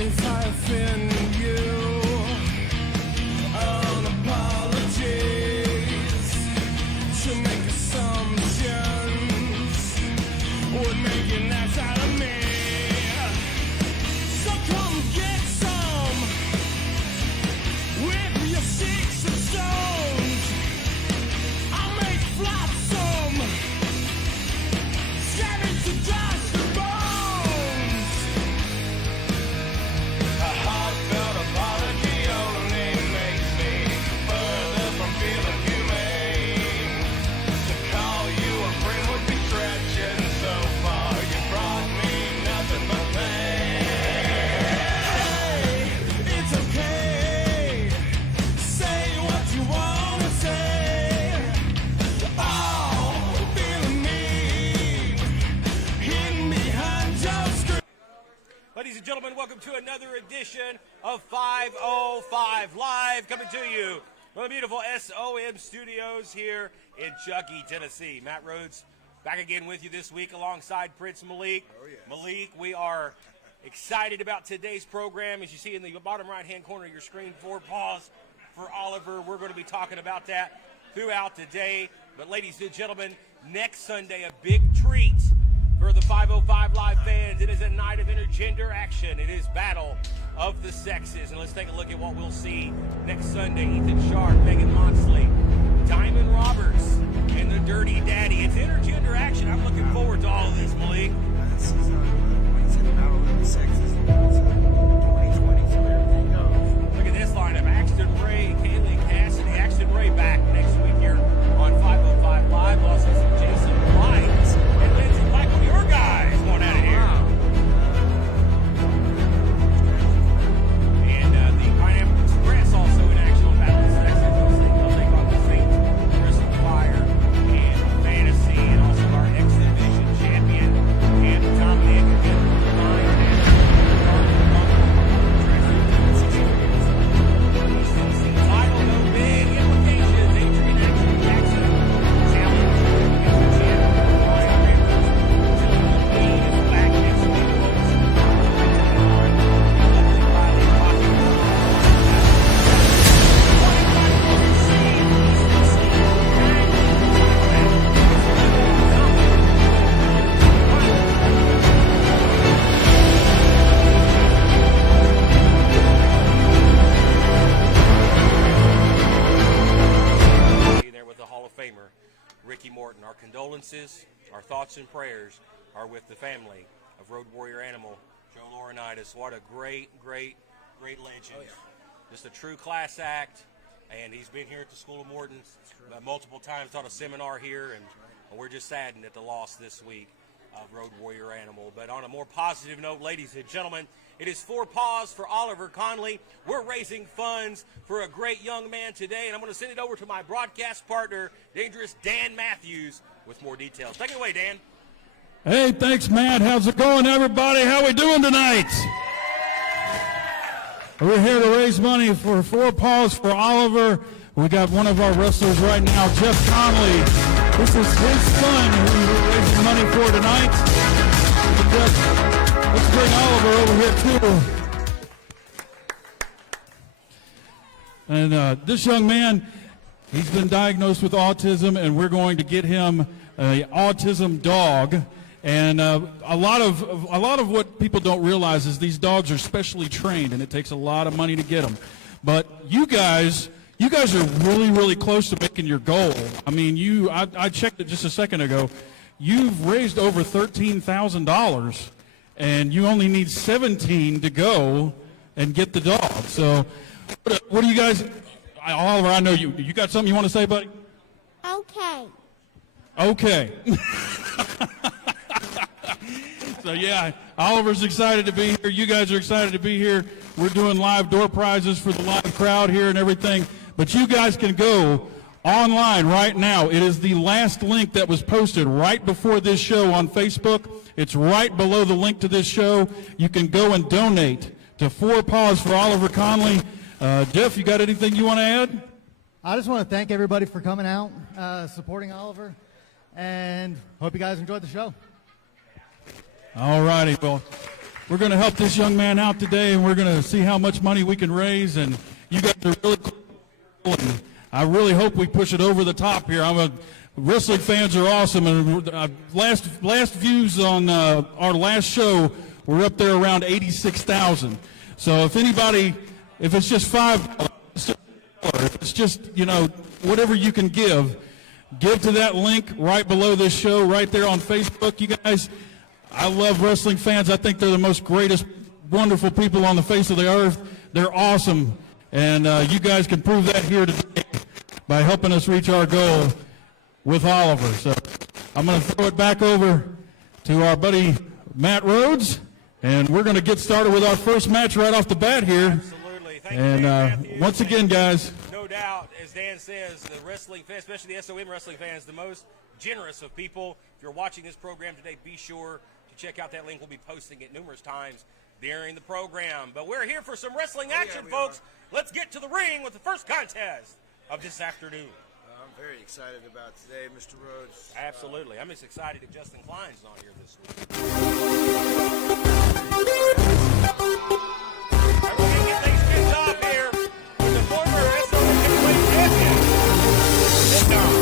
If I offend you, an apologies. To make assumptions would make an ass out of me. So come get some with your sticks and stones. I'll make flotsam, stab it to dust and bones. A heartfelt apology only makes me further from feeling humane. To call you a friend would be stretching so far. You brought me nothing but pain. Hey, it's okay. Say what you want to say. Oh, feeling mean, hidden behind your screen. Ladies and gentlemen, welcome to another edition of 505 Live, coming to you from the beautiful SOM studios here in Chuckey, Tennessee. Matt Rhodes back again with you this week alongside Prince Malik. Oh, yes. Malik, we are excited about today's program. As you see in the bottom right-hand corner of your screen, 4 Paws for Oliver. We're going to be talking about that throughout the day. But ladies and gentlemen, next Sunday, a big treat for the 505 Live fans. It is a night of intergender action. It is Battle of the Sexes. And let's take a look at what we'll see next Sunday. Ethan Sharp, Megan Moxley, Diamond Roberts, and the Dirty Daddy. It's intergender action. I'm looking forward to all of this, Malik. This is it's a Battle of the Sexes. 2020, so everything goes. Look at this lineup. Axton Ray, Kaylee Cassidy. Axton Ray back next week here on 505 Live. Also some Jason White and Lindsey Michael. Your guys going out of here. And the Pineapple Express also in action on Battle of the Sexes. They'll take on the Saints, Crystal Fire, and Fantasy, and also our X Division champion, and Dominic and Ryan and title, no big implications. Adrian Action Jackson, challenge, champ, Ryan Rivers, Julie McLean is back next week, folks. There with the Hall of Famer, Ricky Morton. Our condolences, our thoughts and prayers are with the family of Road Warrior Animal, Joe Laurinaitis. What a great legend. Just a true class act, and he's been here at the School of Morton multiple times, taught a seminar here, and we're just saddened at the loss this week of Road Warrior Animal. But on a more positive note, ladies and gentlemen, it is 4 Paws for Oliver Conley. We're raising funds for a great young man today, and I'm going to send it over to my broadcast partner, Dangerous Dan Matthews, with more details. Take it away, Dan. Hey, thanks, Matt. How's it going, everybody? How we doing tonight? We're here to raise money for 4 Paws for Oliver. We got one of our wrestlers right now, Jeff Conley. This is his son who we're raising money for tonight. Let's bring Oliver over here, too. And this young man, he's been diagnosed with autism, and we're going to get him an autism dog. And a lot of what people don't realize is these dogs are specially trained, and it takes a lot of money to get them. But you guys are really, really close to making your goal. I mean, I checked it just a second ago. You've raised over $13,000, and you only need 17 to go and get the dog. So, what do you guys? Oliver, I know you got something you want to say, buddy? Okay. So, yeah, Oliver's excited to be here. You guys are excited to be here. We're doing live door prizes for the live crowd here and everything. But you guys can go online right now. It is the last link that was posted right before this show on Facebook. It's right below the link to this show. You can go and donate to 4 Paws for Oliver Conley. Jeff, you got anything you want to add? I just want to thank everybody for coming out, supporting Oliver, and hope you guys enjoyed the show. All righty, well, We're going to help this young man out today, and we're going to see how much money we can raise. And you guys are really cool. And I really hope we push it over the top here. Wrestling fans are awesome, and last views on our last show, we're up there around 86,000. So if it's just $5, if it's just, whatever you can give to that link right below this show, right there on Facebook. You guys, I love wrestling fans. I think they're the most greatest, wonderful people on the face of the earth. They're awesome, and you guys can prove that here today by helping us reach our goal with Oliver. So I'm going to throw it back over to our buddy Matt Rhodes, and we're going to get started with our first match right off the bat here. Absolutely. Thank you, and Matthews. Once again, guys, no doubt, as Dan says, the wrestling fans, especially the SOM wrestling fans, the most generous of people. If you're watching this program today, be sure to check out that link. We'll be posting it numerous times during the program. But we're here for some wrestling action, folks. Let's get to the ring with the first contest of this afternoon. I'm very excited about today, Mr. Rhodes. Absolutely. I'm as excited that Justin Klein's on here this week. We're going to get things kicked off here with the former SOM heavyweight champion, Big Dom.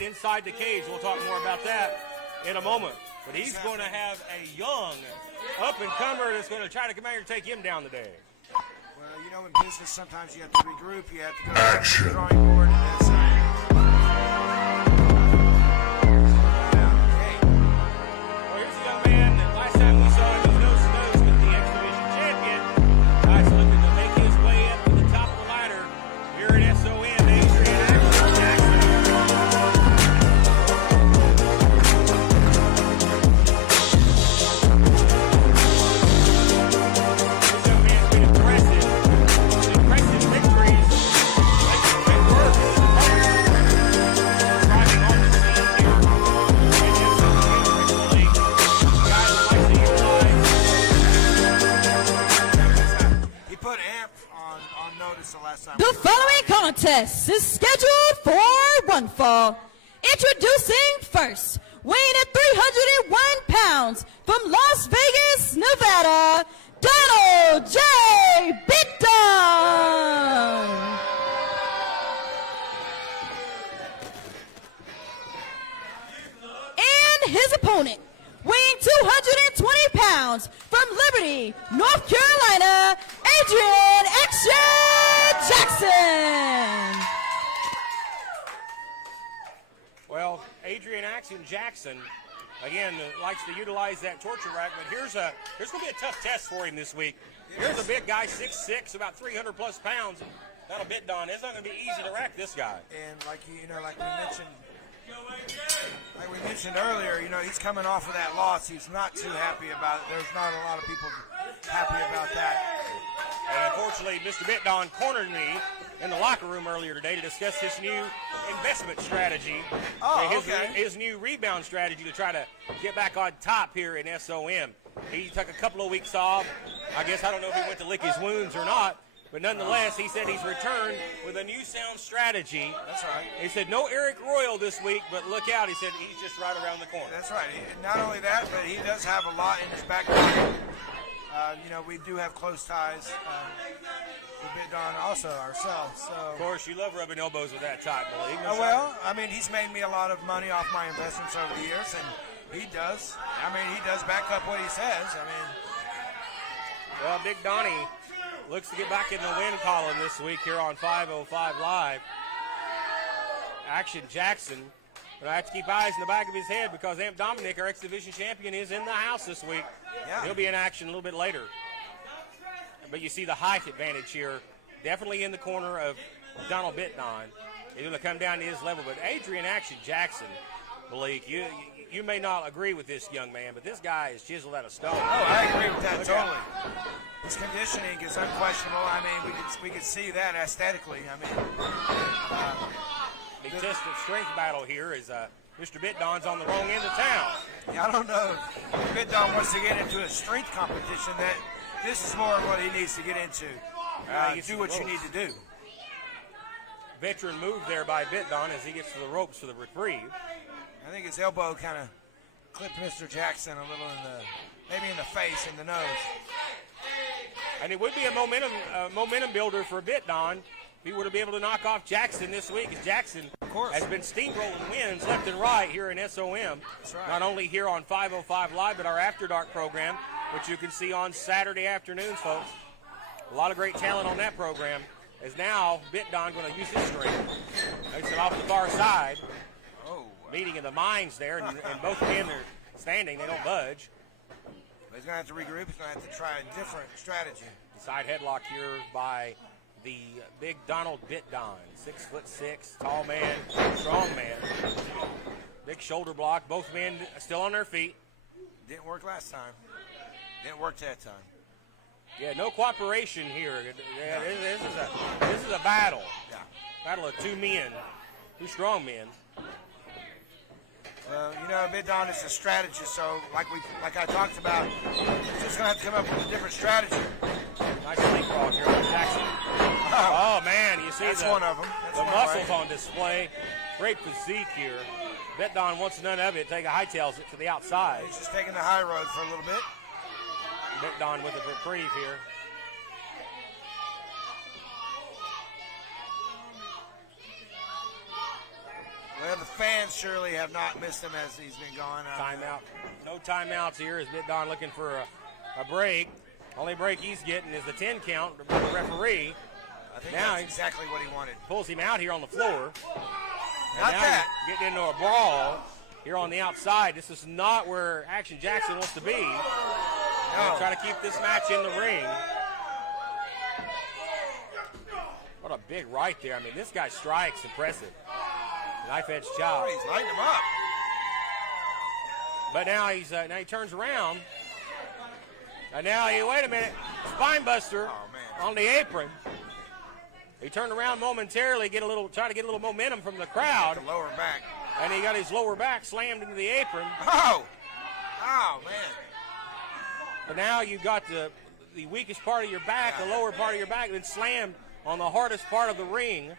Inside the cage. We'll talk more about that in a moment. But he's going to have a young up-and-comer that's going to try to come out here and take him down today. Well, in business, sometimes you have to regroup. You have to go back to the drawing board. And that's Well, here's a young man that last time we saw him was nose-to-nose with the X-Division champion. He's looking to make his way up to the top of the ladder here at SOM. The following contest is scheduled for one fall. Introducing first, weighing at 301 pounds from Las Vegas, Nevada, Donald J. Beatdown. And his opponent, weighing 220 pounds from Liberty, North Carolina, Adrian Action Jackson. Well, Adrian Action Jackson, again, likes to utilize that torture rack, but here's going to be a tough test for him this week. Here's a big guy, 6'6", about 300 plus pounds. Not a bit, Don. It's not going to be easy to rack this guy. And like we mentioned earlier, he's coming off of that loss. He's not too happy about it. There's not a lot of people happy about that. And unfortunately, Mr. Bitdon cornered me in the locker room earlier today to discuss his new investment strategy. His new rebound strategy to try to get back on top here in SOM. He took a couple of weeks off. I don't know if he went to lick his wounds or not. But nonetheless, he said he's returned with a new sound strategy. That's right. He said no Eric Royal this week, but look out. He said he's just right around the corner. That's right. Not only that, but he does have a lot in his back pocket. We do have close ties with Bitdon also ourselves. So. Of course, you love rubbing elbows with that type, believe me. He's made me a lot of money off my investments over the years, and he does. He does back up what he says. Well, Big Donnie looks to get back in the win column this week here on 505 Live. Action Jackson. But I have to keep eyes in the back of his head because Amp Dominic, our X-Division champion, is in the house this week. Yeah. He'll be in action a little bit later. But you see the height advantage here. Definitely in the corner of Donald Bitdon. He's going to come down to his level. But Adrian Action Jackson, Malik, you may not agree with this young man, but this guy is chiseled out of stone. Oh, I agree with that Look totally. His conditioning is unquestionable. I mean, we could see that aesthetically. I mean, The test of strength battle here is Mr. Bitdon's on the wrong end of town. yeah, I don't know if Bitdon wants to get into a strength competition. That this is more of what he needs to get into. Do what you need to do. Veteran move there by Bitdon as he gets to the ropes for the reprieve. I think his elbow kind of clipped Mr. Jackson a little maybe in the face, in the nose. And it would be a momentum builder for Bitdon if he would have been able to knock off Jackson this week, as Jackson has been steamrolling wins left and right here in SOM. That's right. Not only here on 505 Live, but our After Dark program, which you can see on Saturday afternoons, folks. A lot of great talent on that program. As now Bitdon going to use his strength. Makes it off the far side. Oh, Meeting in the mines there, and both men are standing. They don't budge. he's going to have to regroup. He's going to have to try a different strategy. Side headlock here by the big Donald Bitdon. 6'6", tall man, strong man. Big shoulder block. Both men still on their feet. Didn't work last time. Didn't work that time. Yeah, no cooperation here. Yeah, this is a battle. Yeah. Battle of two men, two strong men. Well, you know, Bitdon is a strategist, so like I talked about, he's just going to have to come up with a different strategy. Nice leapfrog here by Jackson. Oh, man, you see That's the, one of them. That's the one muscles way. on display. Great physique here. Bitdon wants none of it. Hightails it to the outside. He's just taking the high road for a little bit. Bitdon with a reprieve here. Well, the fans surely have not missed him as he's been gone. Timeout. No timeouts here as Bitdon looking for a break. Only break he's getting is the 10 count from the referee. I think Now that's exactly what he wanted. Pulls him out here on the floor. And Not now that. he's getting into a brawl here on the outside. This is not where Action Jackson wants to be. No. Try to keep this match in the ring. What a big right there. I mean, this guy strikes impressive. Knife edge chop. Oh, he's lighting him up. But now he turns around. And now wait a minute. Spine buster Oh, man. on the apron. He turned around momentarily, try to get a little momentum from the crowd. The lower back. And he got his lower back slammed into the apron. Oh! Oh, man. But now you got the weakest part of your back, the lower part of your back, then slammed on the hardest part of the ring.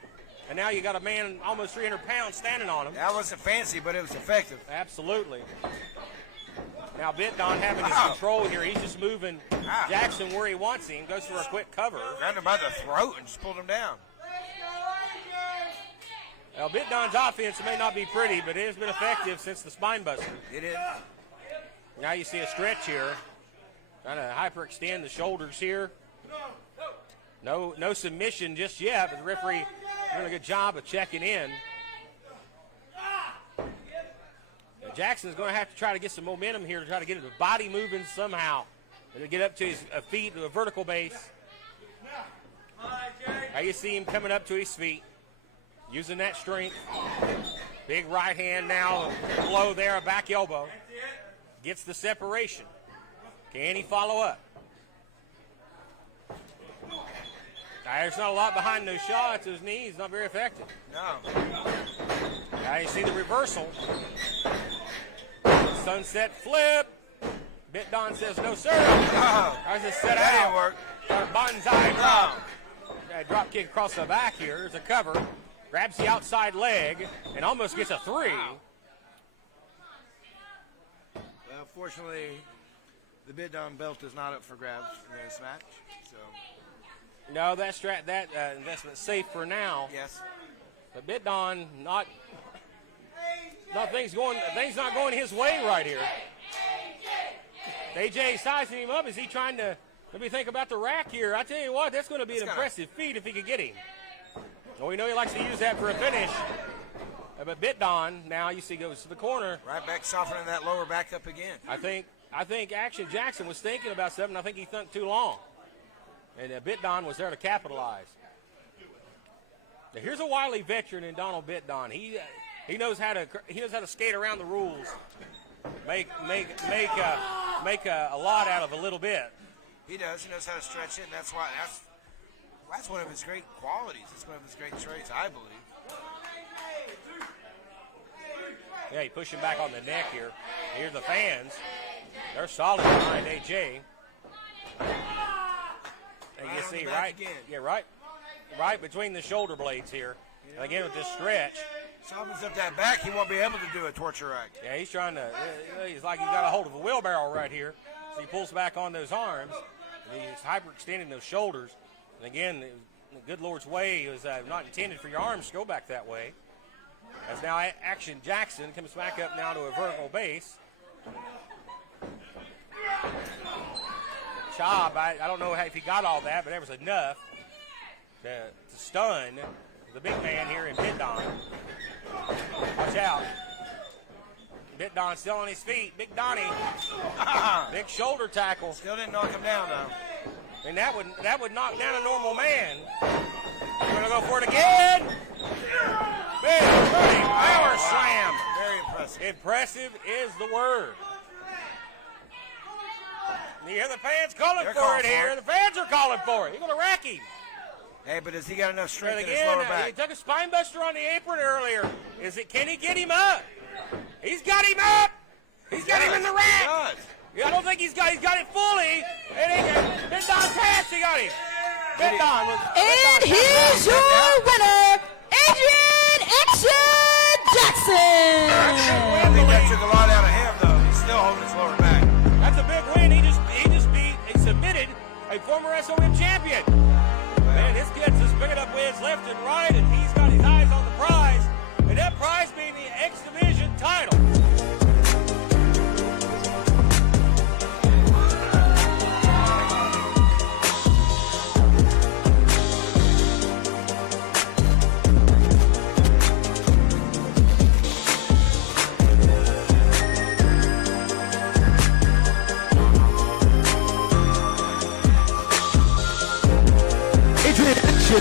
And now you got a man almost 300 pounds standing on him. That wasn't fancy, but it was effective. Absolutely. Now Bitdon having his Ow. control here. He's just moving Ow. Jackson where he wants him. Goes for a quick cover. Grabbed him by the throat and just pulled him down. Now Bitdon's offense may not be pretty, but it has been effective since the spine buster. It is. Now you see a stretch here. Trying to hyperextend the shoulders here. No submission just yet, but the referee doing a good job of checking in. Now Jackson's going to have to try to get some momentum here to try to get his body moving somehow. And to get up to his feet to a vertical base. Now you see him coming up to his feet, using that strength. Big right hand now, blow there, a back elbow. Gets the separation. Can he follow up? There's not a lot behind those shots. His knees not very effective. No. Now you see the reversal. Sunset flip. Bitdon says no, sir. Oh, Tries to set that out. didn't work. Bonsai No. drop. Drop kick across the back here. There's a cover. Grabs the outside leg and almost gets a 3. Well, fortunately, the Bitdon belt is not up for grabs in this match. So, No, that investment's safe for now. yes. But Bitdon things not going his way right here. AJ sizing him up. Is he trying to maybe think about the rack here? I tell you what, that's going to be an impressive feat if he could get him. Well, we know he likes to use that for a finish. But Bitdon now you see goes to the corner. Right back, softening that lower back up again. I think Action Jackson was thinking about something. I think he thought too long. And Bitdon was there to capitalize. Now, here's a wily veteran in Donald Bitdon. He knows how to skate around the rules, make a lot out of a little bit. He does. He knows how to stretch it, and that's one of his great qualities. It's one of his great traits, I believe. Yeah, he pushed him back on the neck here. Here's the fans. They're solid behind AJ. And you see, right? Yeah, right between the shoulder blades here. And again with this stretch. So opens up that back, he won't be able to do a torture rack. Yeah, he's trying to. He's like he's got a hold of a wheelbarrow right here. So he pulls back on those arms. And he's hyperextending those shoulders. And again, the good Lord's way is not intended for your arms to go back that way. As now Action Jackson comes back up now to a vertical base. Chop, I don't know if he got all that, but that was enough to stun the big man here in Bitdon. Watch out. Bitdon still on his feet. Big Donnie. Big shoulder tackle. Still didn't knock him down, though. And that would knock down a normal man. We're going to go for it again. Big running power slam. Very impressive. Impressive is the word. You hear the fans calling They're for calling it here. The fans are calling for it. You're going to rack him. Hey, but has he got enough strength And in his again, lower he back? took a spine buster on the apron earlier. Can he get him up? He's got him up. He's got him in the rack. He does. Yeah, I don't think he's got it fully. And Bitdon's hands, he got him. Bitdon. And here's your winner, Adrian Action Jackson. I think that took a lot out of him, though. He's still holding his lower back. That's a big win. He just beat and submitted a former SOM champion. Man, this kid's just picking up wins left and right, and he's got his eyes on the prize. And that prize being the X Division title.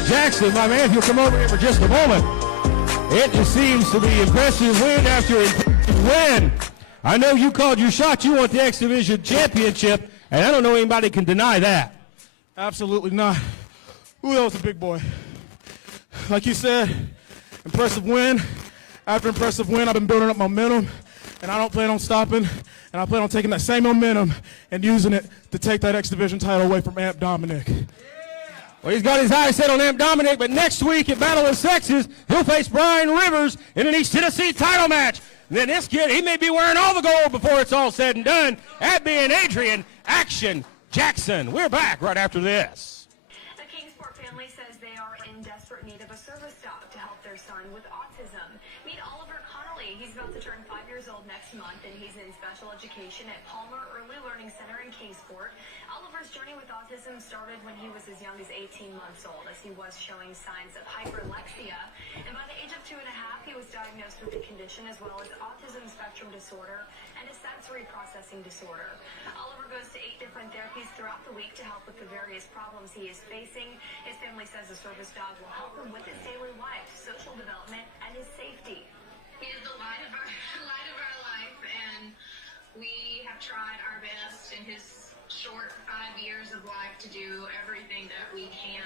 Jackson, my man, if you'll come over here for just a moment. It just seems to be impressive win after impressive win. I know you called your shot. You want the X Division championship, and I don't know anybody can deny that. Absolutely not. Ooh, that was a big boy. Like you said, impressive win. After impressive win, I've been building up momentum, and I don't plan on stopping, and I plan on taking that same momentum and using it to take that X Division title away from Amp Dominic. Well, he's got his eyes set on Amp Dominic, but next week at Battle of the Sexes, he'll face Brian Rivers in an East Tennessee title match. And then this kid, he may be wearing all the gold before it's all said and done. That being Adrian Action Jackson. We're back right after this. The Kingsport family says they are in desperate need of a service dog to help their son with autism. Meet Oliver Connolly. He's about to turn 5 years old next month, and he's in special education at Palmer Early Learning Center in Kingsport. Oliver's journey with autism started when he was as young as 18 months old, as he was showing signs of hyperlexia. And by the age of 2.5, he was diagnosed with the condition as well as autism spectrum disorder and a sensory processing disorder. Oliver goes to 8 different therapies throughout the week to help with the various problems he is facing. His family says the service dog will help him with his daily life, social development, and his safety. He is the light of our life, and we have tried our best in his short 5 years of life to do everything that we can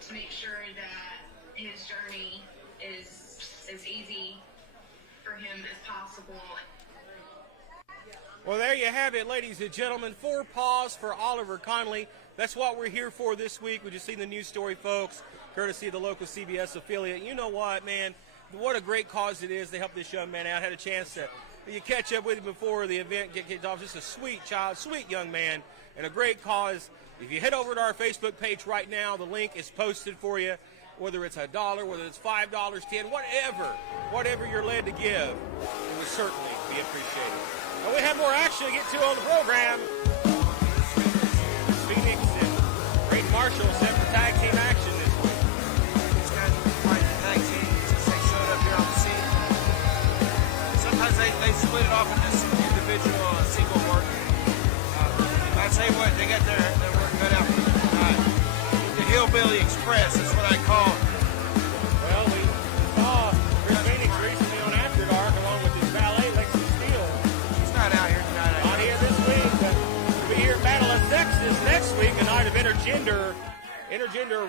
to make sure that his journey is as easy for him as possible. Well, there you have it, ladies and gentlemen. 4 paws for Oliver Connolly. That's what we're here for this week. We just seen the news story, folks, courtesy of the local CBS affiliate. You know what, man? What a great cause it is to help this young man out. Had a chance to catch up with him before the event kicked off. Just a sweet child, sweet young man, and a great cause. If you head over to our Facebook page right now, the link is posted for you. Whether it's $1, whether it's $5, $10, whatever you're led to give, it would certainly be appreciated. And we have more action to get to on the program. Phoenix and Braden Marshall set for tag team action this week. These guys are fighting the tag team since they showed up here on the scene. Sometimes they split it off into some individual single work. I tell you what, they got their work cut out for them tonight. The Hillbilly Express is what I call it. Well, we saw Chris Phoenix recently on intergender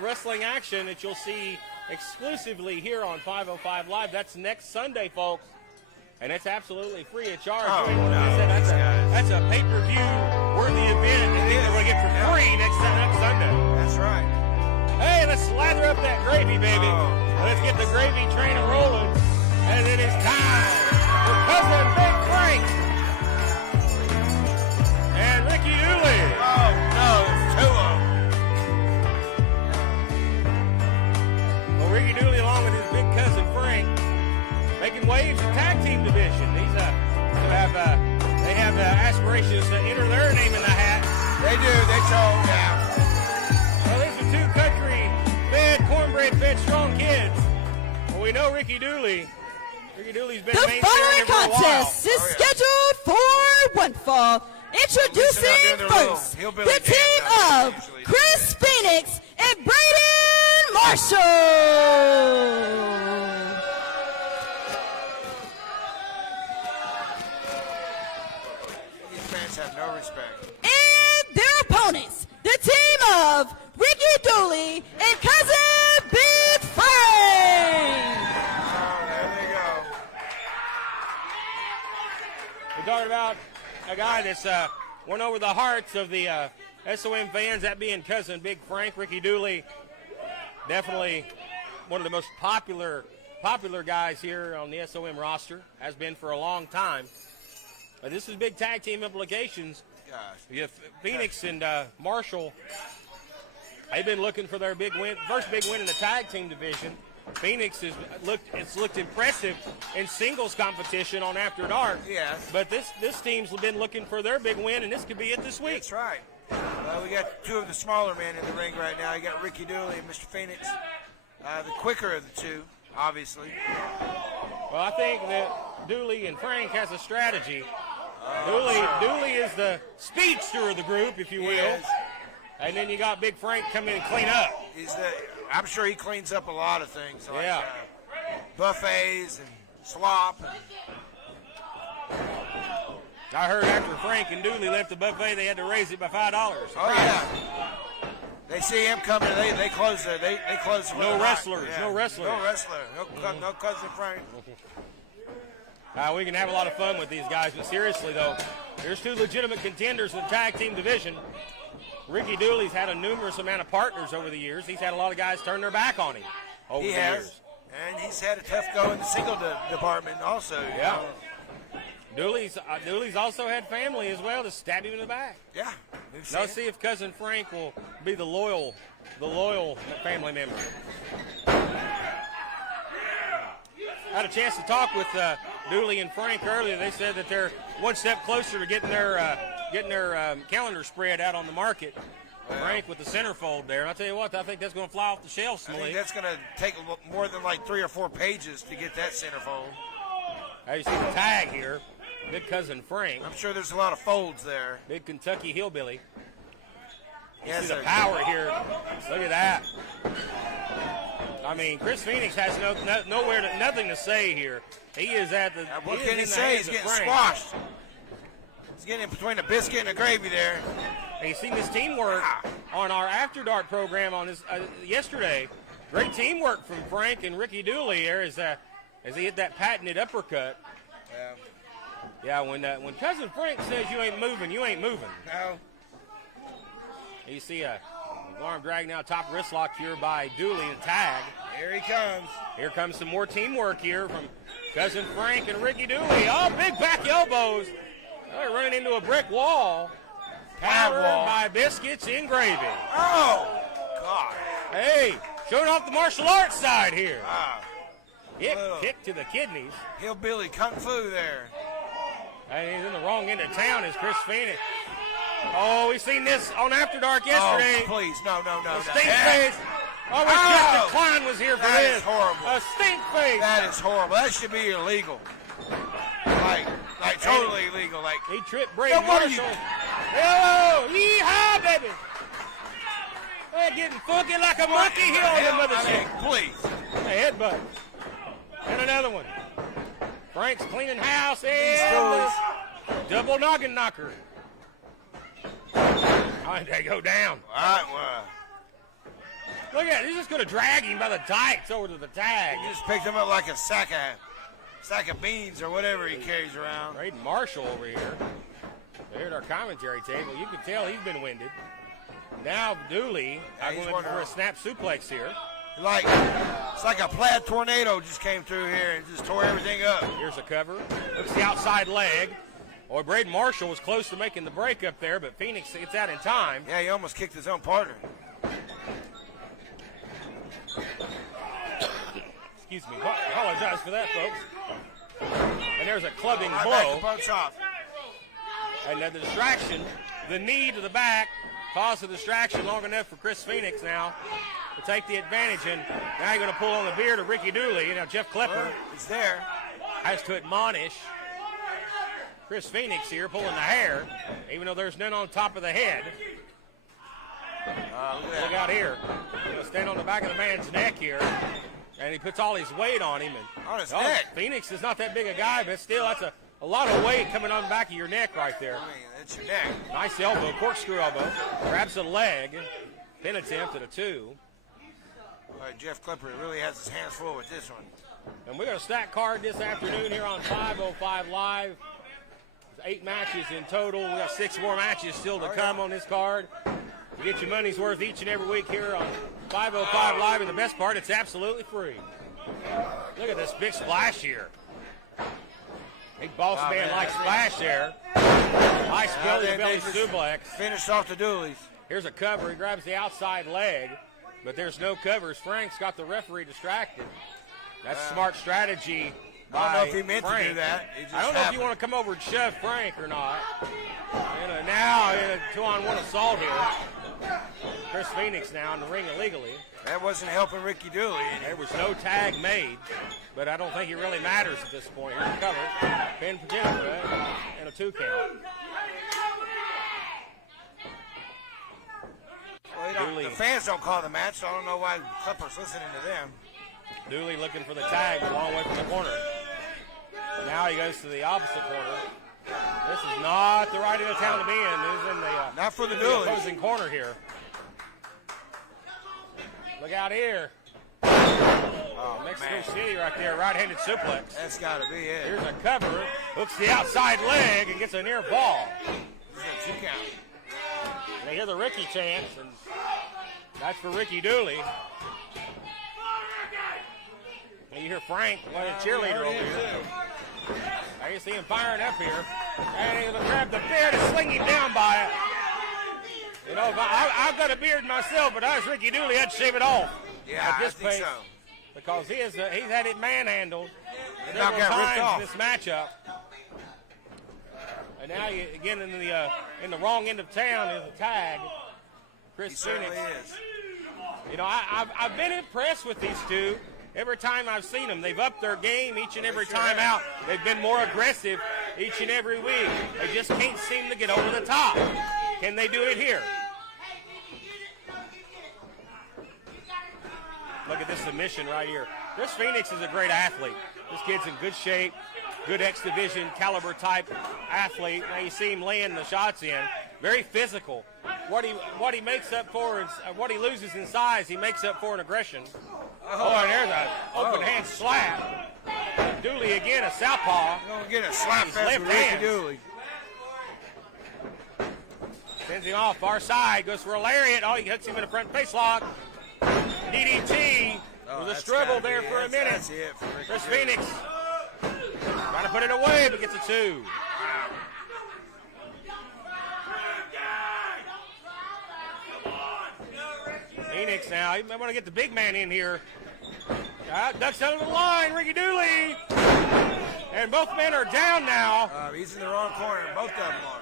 wrestling action that you'll see exclusively here on 505 Live. That's next Sunday, folks. And it's absolutely free of charge. Oh, Like I said, that's a pay-per-view worthy event that we're going to get for free next Sunday. That's right. Hey, let's slather up that gravy, baby. Oh. Let's get the gravy train rolling. And it is time for Cousin Big Frank and Ricky Dooley. Oh, no, there's two of them. Well, Ricky Dooley, along with his big cousin Frank, making waves in tag team division. They have aspirations to enter their name in the hat. They do. They told, yeah. Well, these are two country-fed, cornbread-fed, strong kids. Well, we know Ricky Dooley's been The mainstay for a following while. contest is scheduled for one fall. Introducing first the team of Chris Phoenix and Braden Marshall. These fans have no respect. And their opponents, the team of Ricky Dooley and Cousin Big Frank. Oh, there they go. We're talking about a guy that's won over the hearts of the SOM fans, that being cousin Big Frank. Ricky Dooley, definitely one of the most popular guys here on the SOM roster, has been for a long time. But this is big tag team implications. Gosh. You have Phoenix and Marshall. They've been looking for their big win, first big win in the tag team division. Phoenix has looked impressive in singles competition on After Dark. Yes. But this team's been looking for their big win, and this could be it this week. That's right. We got two of the smaller men in the ring right now. You got Ricky Dooley and Mr. Phoenix. The quicker of the two, obviously. Well, I think that Dooley and Frank has a strategy. Dooley is the speedster of the group, if you will. Yes. And then you got Big Frank come in and clean up. I'm sure he cleans up a lot of things, like Yeah. Buffets and slop. I heard after Frank and Dooley left the buffet, they had to raise it by $5. Oh yeah. They see him coming. They close there. They close. the No lot. wrestlers. Yeah. No wrestlers. No wrestler. No cousin Frank. We can have a lot of fun with these guys, but seriously though, there's two legitimate contenders in the tag team division. Ricky Dooley's had a numerous amount of partners over the years. He's had a lot of guys turn their back on him over He the has, years. and he's had a tough go in the single department also. you Yeah. know. Dooley's also had family as well to stab him in the back. Yeah. We've seen Now it. see if cousin Frank will be the loyal family member. I had a chance to talk with Dooley and Frank earlier. They said that they're one step closer to getting their calendar spread out on the market. Frank with the centerfold there. And I'll tell you what, I think that's going to fly off the shelves. I think that's going to take more than like 3 or 4 pages to get that centerfold. Now you see the tag here. Big cousin Frank. I'm sure there's a lot of folds there. Big Kentucky hillbilly. You Yes, see the sir. power here. Look at that. I mean, Chris Phoenix has nothing to say here. He is at the. What he is can he in the say? hands He's of getting Frank. squashed. He's getting in between a biscuit and a gravy there. And you seen this teamwork on our After Dark program on this yesterday. Great teamwork from Frank and Ricky Dooley there as he hit that patented uppercut. Yeah, when cousin Frank says you ain't moving, you ain't moving. No. You see a arm drag now, top wrist lock here by Dooley and tag. Here he comes. Here comes some more teamwork here from cousin Frank and Ricky Dooley. Oh, big back elbows. They're running into a brick wall. Powered wall. by biscuits and gravy. Oh, God. Hey, showing off the martial arts side here. Little Kick to the kidneys. hillbilly kung fu there. And he's in the wrong end of town is Chris Phoenix. Oh, we seen this on After Dark yesterday. Oh, please. No. A stink face. Oh, Justin Klein was here for That this. is horrible. A stink face. That is horrible. That should be illegal. Like totally illegal. Like, He tripped Brady Now, what are you- Marshall. Hello, yeehaw, baby. They're getting funky like a monkey here on the mothership. Please. A headbutt. And another one. Frank's cleaning house and stories. the double noggin knocker. Why did they go down? All right, well, Look at it. He's just going to drag him by the tights over to the tag. he just picked him up like a sack of beans or whatever he carries around. Braden Marshall over here. Here at our commentary table, you can tell he's been winded. Now Dooley, I'm he's looking for a wondering- snap suplex here. It's like a plaid tornado just came through here and just tore everything up. Here's a cover. Looks the outside leg. Boy, Braden Marshall was close to making the break up there, but Phoenix gets out in time. Yeah, he almost kicked his own partner. Excuse me. Apologize for that, folks. And there's a clubbing Right blow. back to punch off. And then the distraction, the knee to the back, caused the distraction long enough for Chris Phoenix now to take the advantage. And now you're going to pull on the beard of Ricky Dooley. Now Jeff Klepper Well, it's there. has to admonish Chris Phoenix here, pulling the hair, even though there's none on top of the head. Look out here. He's going to stand on the back of the man's neck here. And he puts all his weight on him. And On his neck. Phoenix is not that big a guy, but still, that's a lot of weight coming on the back of your neck right there. I mean, it's your neck. Nice elbow, corkscrew elbow. Grabs the leg. Pin attempt at a 2. All right, Jeff Klepper really has his hands full with this one. And we're going to stack card this afternoon here on 505 Live. There's 8 matches in total. We got 6 more matches still to come on this card. You get your money's worth each and every week here on 505 Live. And the best part, it's absolutely free. Look at this big splash here. Big boss man like splash there. Nice belly-to-belly suplex. Finished off the Dooleys. Here's a cover. He grabs the outside leg, but there's no covers. Frank's got the referee distracted. That's smart strategy. I don't know by if he meant Frank. to do that. It just I don't know if you happened. want to come over and shove Frank or not. And now in a 2-on-1 assault here. Chris Phoenix now in the ring illegally. That wasn't helping Ricky Dooley. There was no tag made, but I don't think it really matters at this point. Here's the cover. Pin Pajama and a 2 count. Well, Dooley. the fans don't call the match, so I don't know why Klepper's listening to them. Dooley looking for the tag a long way from the corner. Now he goes to the opposite corner. This is not the right end of town to be in. This is in the Not for the in Dooley. opposing corner here. Look out here. Oh, Mexico man. City right there, right-handed suplex. That's got to be it. Here's a cover, hooks the outside leg and gets a near ball. This is a 2 count. And they hear the Ricky chants, and that's for Ricky Dooley. And you hear Frank, like a cheerleader over here. Now you see him firing up here. And he's going to grab the beard and sling him down by it. You know, if I've got a beard myself, but I was Ricky Dooley, I'd shave it off. Yeah, at I this think pace, so. Because he's had it manhandled And now several got ripped times off. in this matchup. And now you again in the wrong end of town is a tag. Chris He Phoenix. certainly is. You know, I've been impressed with these two. Every time I've seen them, they've upped their game each and every time out. They've been more aggressive each and every week. They just can't seem to get over the top. Can they do it here? Look at this submission right here. Chris Phoenix is a great athlete. This kid's in good shape, good X Division caliber type athlete. Now you see him laying the shots in. Very physical. What he makes up for is what he loses in size. He makes up for in aggression. Oh, and there's an open hand slap. Dooley again, a southpaw. You're going to get a slap He's fest left with Ricky hand. Dooley. Sends him off far side. Goes for a lariat. Oh, he hooks him in the front face lock. DDT. Oh, Was a that's struggle gotta there be for a it. minute. That's it for Ricky Chris Dooley. Phoenix trying to put it away, but gets a 2. Phoenix now. He might want to get the big man in here. Ducks out of the line. Ricky Dooley. And both men are down now. He's in the wrong corner. Both of them are.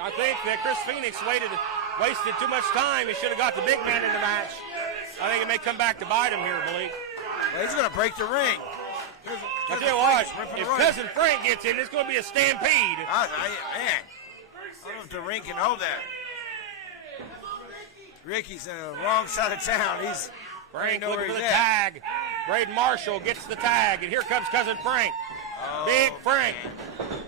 I think that Chris Phoenix wasted too much time. He should have got the big man in the match. I think it may come back to bite him here, Malik. Well, he's going to break the ring. I tell you what, if Cousin Frank gets in, it's going to be a stampede. Man, I don't know if the ring can hold that. Ricky's in the wrong side of town. Frank know where looking for he's the at. tag. Braden Marshall gets the tag, and here comes Cousin Frank. Big Frank.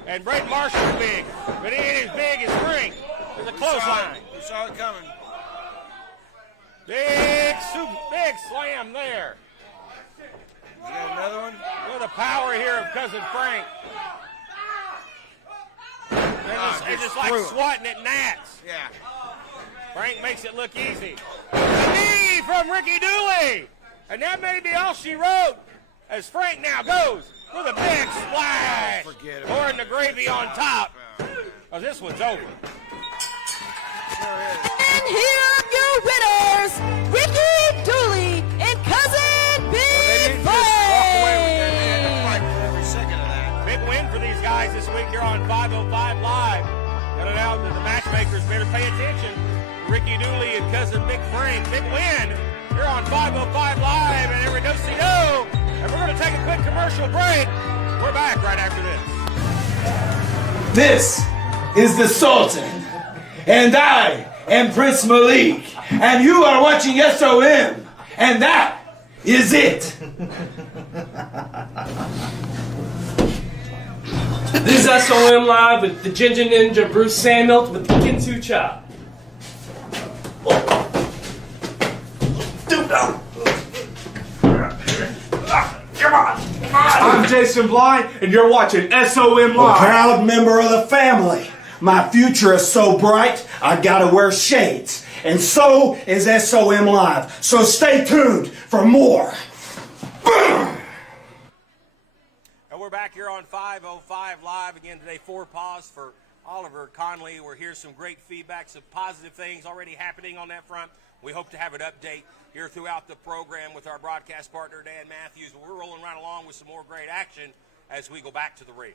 And Braden Marshall's big, but he ain't as big as Frank. There's a clothesline. We saw it coming. Big slam there. You got another one? Look at the power here of Cousin Frank. They're just like swatting at gnats. Yeah. Frank makes it look easy. A knee from Ricky Dooley. And that may be all she wrote as Frank now goes with a big splash. Forget it. Pouring the gravy on top. Oh, this one's over. Sure is. And here are your winners, Ricky Dooley and Cousin They Big didn't just walk away with that. They had to Frank. fight for every second of that. Big win for these guys this week here on 505 Live. And now the matchmakers better pay attention. Ricky Dooley and Cousin Big Frank. Big win here on 505 Live and every do-si-do. And we're going to take a quick commercial break. We're back right after this. This is the Sultan, and I am Prince Malik, and you are watching SOM, and that is it. This is SOM Live with the Ginger Ninja Bruce Samuels with the Kinsu Chop. I'm Jason Blind, and you're watching SOM Live. A proud member of the family. My future is so bright, I gotta wear shades. And so is SOM Live. So stay tuned for more. And we're back here on 505 Live again today. 4 paws for Oliver Conley. We're hearing some great feedback, some positive things already happening on that front. We hope to have an update here throughout the program with our broadcast partner, Dan Matthews. We're rolling right along with some more great action as we go back to the ring.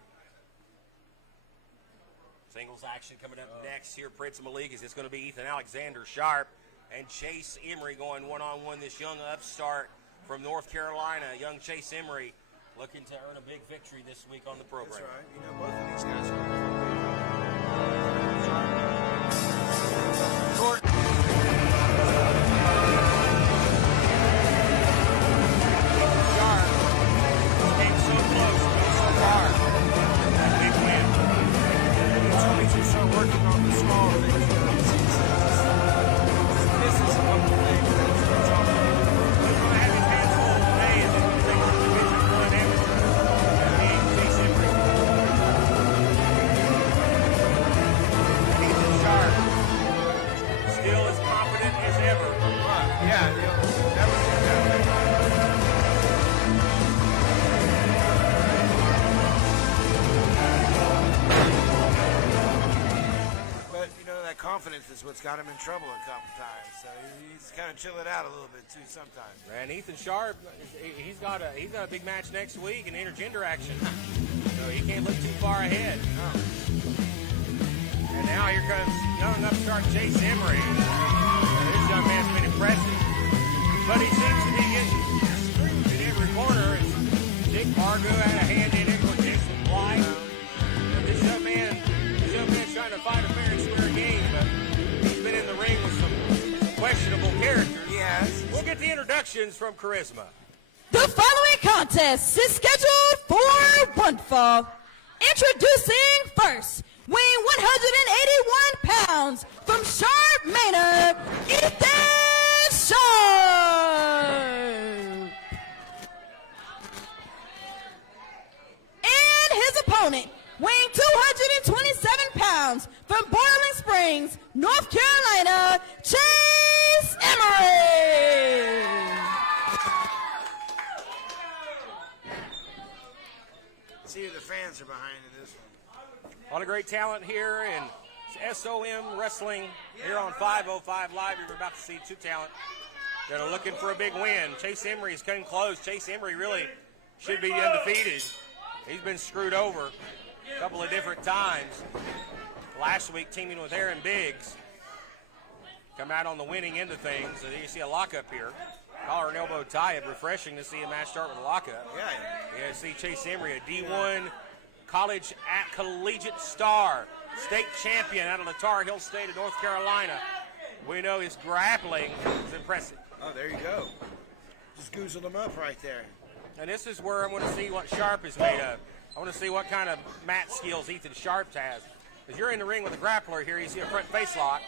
Singles action coming up next here. Prince of Malik is it's going to be Ethan Alexander Sharp and Chase Emery going one-on-one. This young upstart from North Carolina, young Chase Emery, looking to earn a big victory this week on the program. That's right. You know, both of these guys are Court. Sharp came so close, so far. Big win. It's only to start working on the small things. This is a couple things that starts off. He's going to have his hands full today as he's going to take on Division 1 amateur. Being Chase Emery. Ethan Sharp still as confident as ever. Yeah, never do that. But, you know, that confidence is what's got him in trouble a couple times. So he's kind of chilling out a little bit, too, sometimes. And Ethan Sharp, he's got a big match next week in intergender action. So he can't look too far ahead. And now here comes young upstart Chase Emery. This young man's been impressive. But he seems to be getting screwed in every corner. Dick Margo had a hand in it with Jason Blythe. This young man's trying to fight a fair and square game, but he's been in the ring with some questionable characters. Yes. We'll get the introductions from Charisma. The following contest is scheduled for one fall. Introducing first, weighing 181 pounds from Sharp Manor, Ethan Sharp. And his opponent, weighing 227 pounds from Boiling Springs, North Carolina, Chase Emery. See if the fans are behind in this one. A lot of great talent here in SOM Wrestling here on 505 Live. You're about to see 2 talent that are looking for a big win. Chase Emery is cutting close. Chase Emery really should be undefeated. He's been screwed over a couple of different times. Last week teaming with Aaron Biggs. Come out on the winning end of things. So you see a lockup here. Collar and elbow tie. It's refreshing to see a match start with a lockup. Yeah, see Chase Emery, a D1 college collegiate star, state champion out of the Tar Heel State of North Carolina. We know his grappling is impressive. Oh, there you go. Just goozled him up right there. And this is where I want to see what Sharp is made of. I want to see what kind of mat skills Ethan Sharp has. As you're in the ring with a grappler here, you see a front face lock.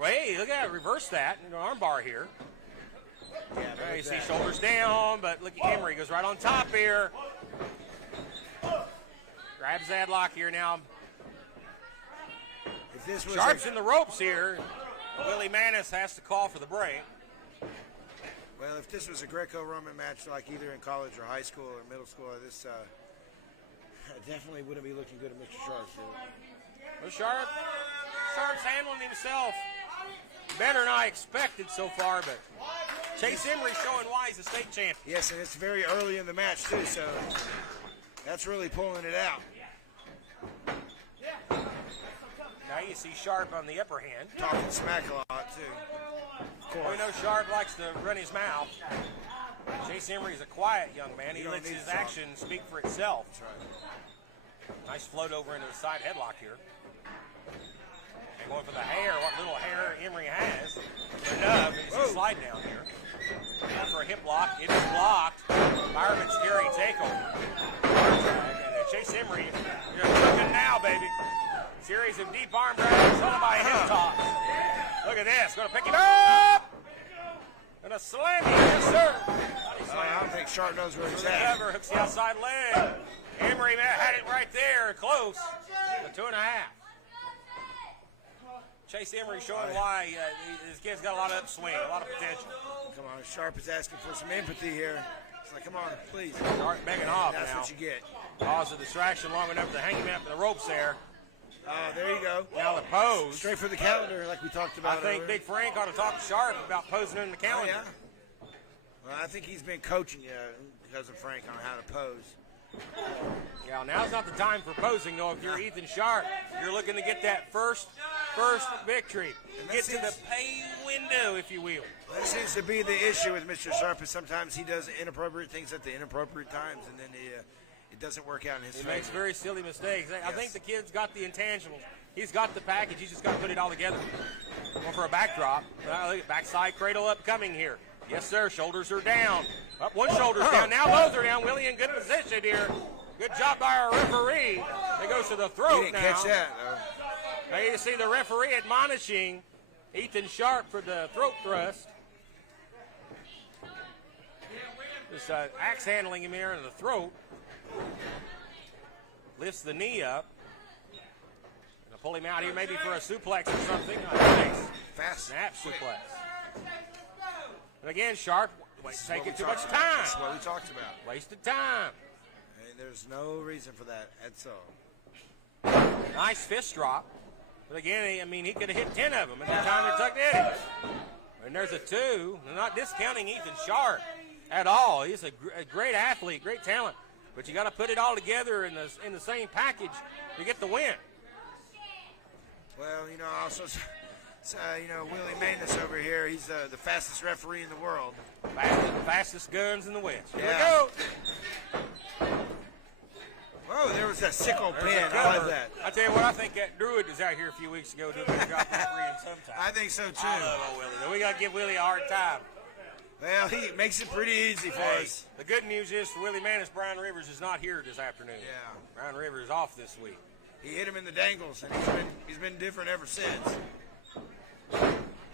Hey, look at it, reverse that, an arm bar here. Yeah, you see shoulders down, but look at Emery, goes right on top here. Grabs that lock here now. If this was Sharp's in the ropes here. Willie Manis has to call for the break. Well, if this was a Greco-Roman match, like either in college or high school or middle school, this definitely wouldn't be looking good at Mr. Sharp. Well, Sharp's handling himself better than I expected so far, but Chase Emery showing why he's a state champion. Yes, and it's very early in the match, too, so that's really pulling it out. Now you see Sharp on the upper hand. Talking smack a lot, too. Of course. We know Sharp likes to run his mouth. Chase Emery's a quiet young man. He lets his actions speak for itself. That's right. Nice float over into the side headlock here. And going for the hair, what little hair Emery has. The nub, and he's slide down here. Going for a hip lock. It is blocked. Fireman scary takeover. And Chase Emery, you're cooking now, baby. Series of deep arm grabs, followed by hip toss. Look at this. Going to pick him up. Going to slam him. Yes, sir. I don't think Sharp knows where he's at. Cover, hooks the outside leg. Emery had it right there, close. The 2.5. Chase Emery showing why his kid's got a lot of upswing, a lot of potential. Come on, Sharp is asking for some empathy here. It's like, come on, please. Start begging off That's now. what you get. Cause a distraction long enough to hang him up in the ropes there. There you go. Now the pose. Straight for the calendar, like we talked about. I think Big Frank ought to talk to Sharp about posing in the calendar. Oh, yeah. Well, I think he's been coaching cousin Frank on how to pose. Yeah, now's not the time for posing, though. If you're Ethan Sharp, you're looking to get that first victory. Get to the pay window, if you will. That seems to be the issue with Mr. Sharp, is sometimes he does inappropriate things at the inappropriate times, and then it doesn't work out in his favor. He makes very silly mistakes. I think the kid's got the intangibles. He's got the package. He's just got to put it all together. Going for a backdrop. Look at backside cradle upcoming here. Yes, sir. Shoulders are down. Up one shoulder's down. Now both are down. Willie in good position here. Good job by our referee. It goes to the throat He didn't now. catch that, though. Now you see the referee admonishing Ethan Sharp for the throat thrust. Just axe handling him here in the throat. Lifts the knee up. Gonna pull him out here maybe for a suplex or something. Nice. Fast. Snap suplex. And again, Sharp taking too much time. That's what we talked about. Wasted time. And there's no reason for that at all. Nice fist drop. But again, I mean, he could have hit 10 of them at the time it took to hit him. And there's a 2. I'm not discounting Ethan Sharp at all. He's a great athlete, great talent. But you got to put it all together in the same package to get the win. Well, also, Willie Manis over here, he's the fastest referee in the world. Fastest guns in the West. Here Yeah. we go. Whoa, there was that sickle There's pin. a I like cover. that. I tell you what, I think that Druid was out here a few weeks ago doing a good job refereeing sometime. I think so, too. I love old Willie. We got to give Willie a hard time. Well, he makes it pretty easy for Hey, us. the good news is for Willie Manis, Brian Rivers is not here this afternoon. Yeah. Brian Rivers is off this week. He hit him in the dangles, and he's been different ever since.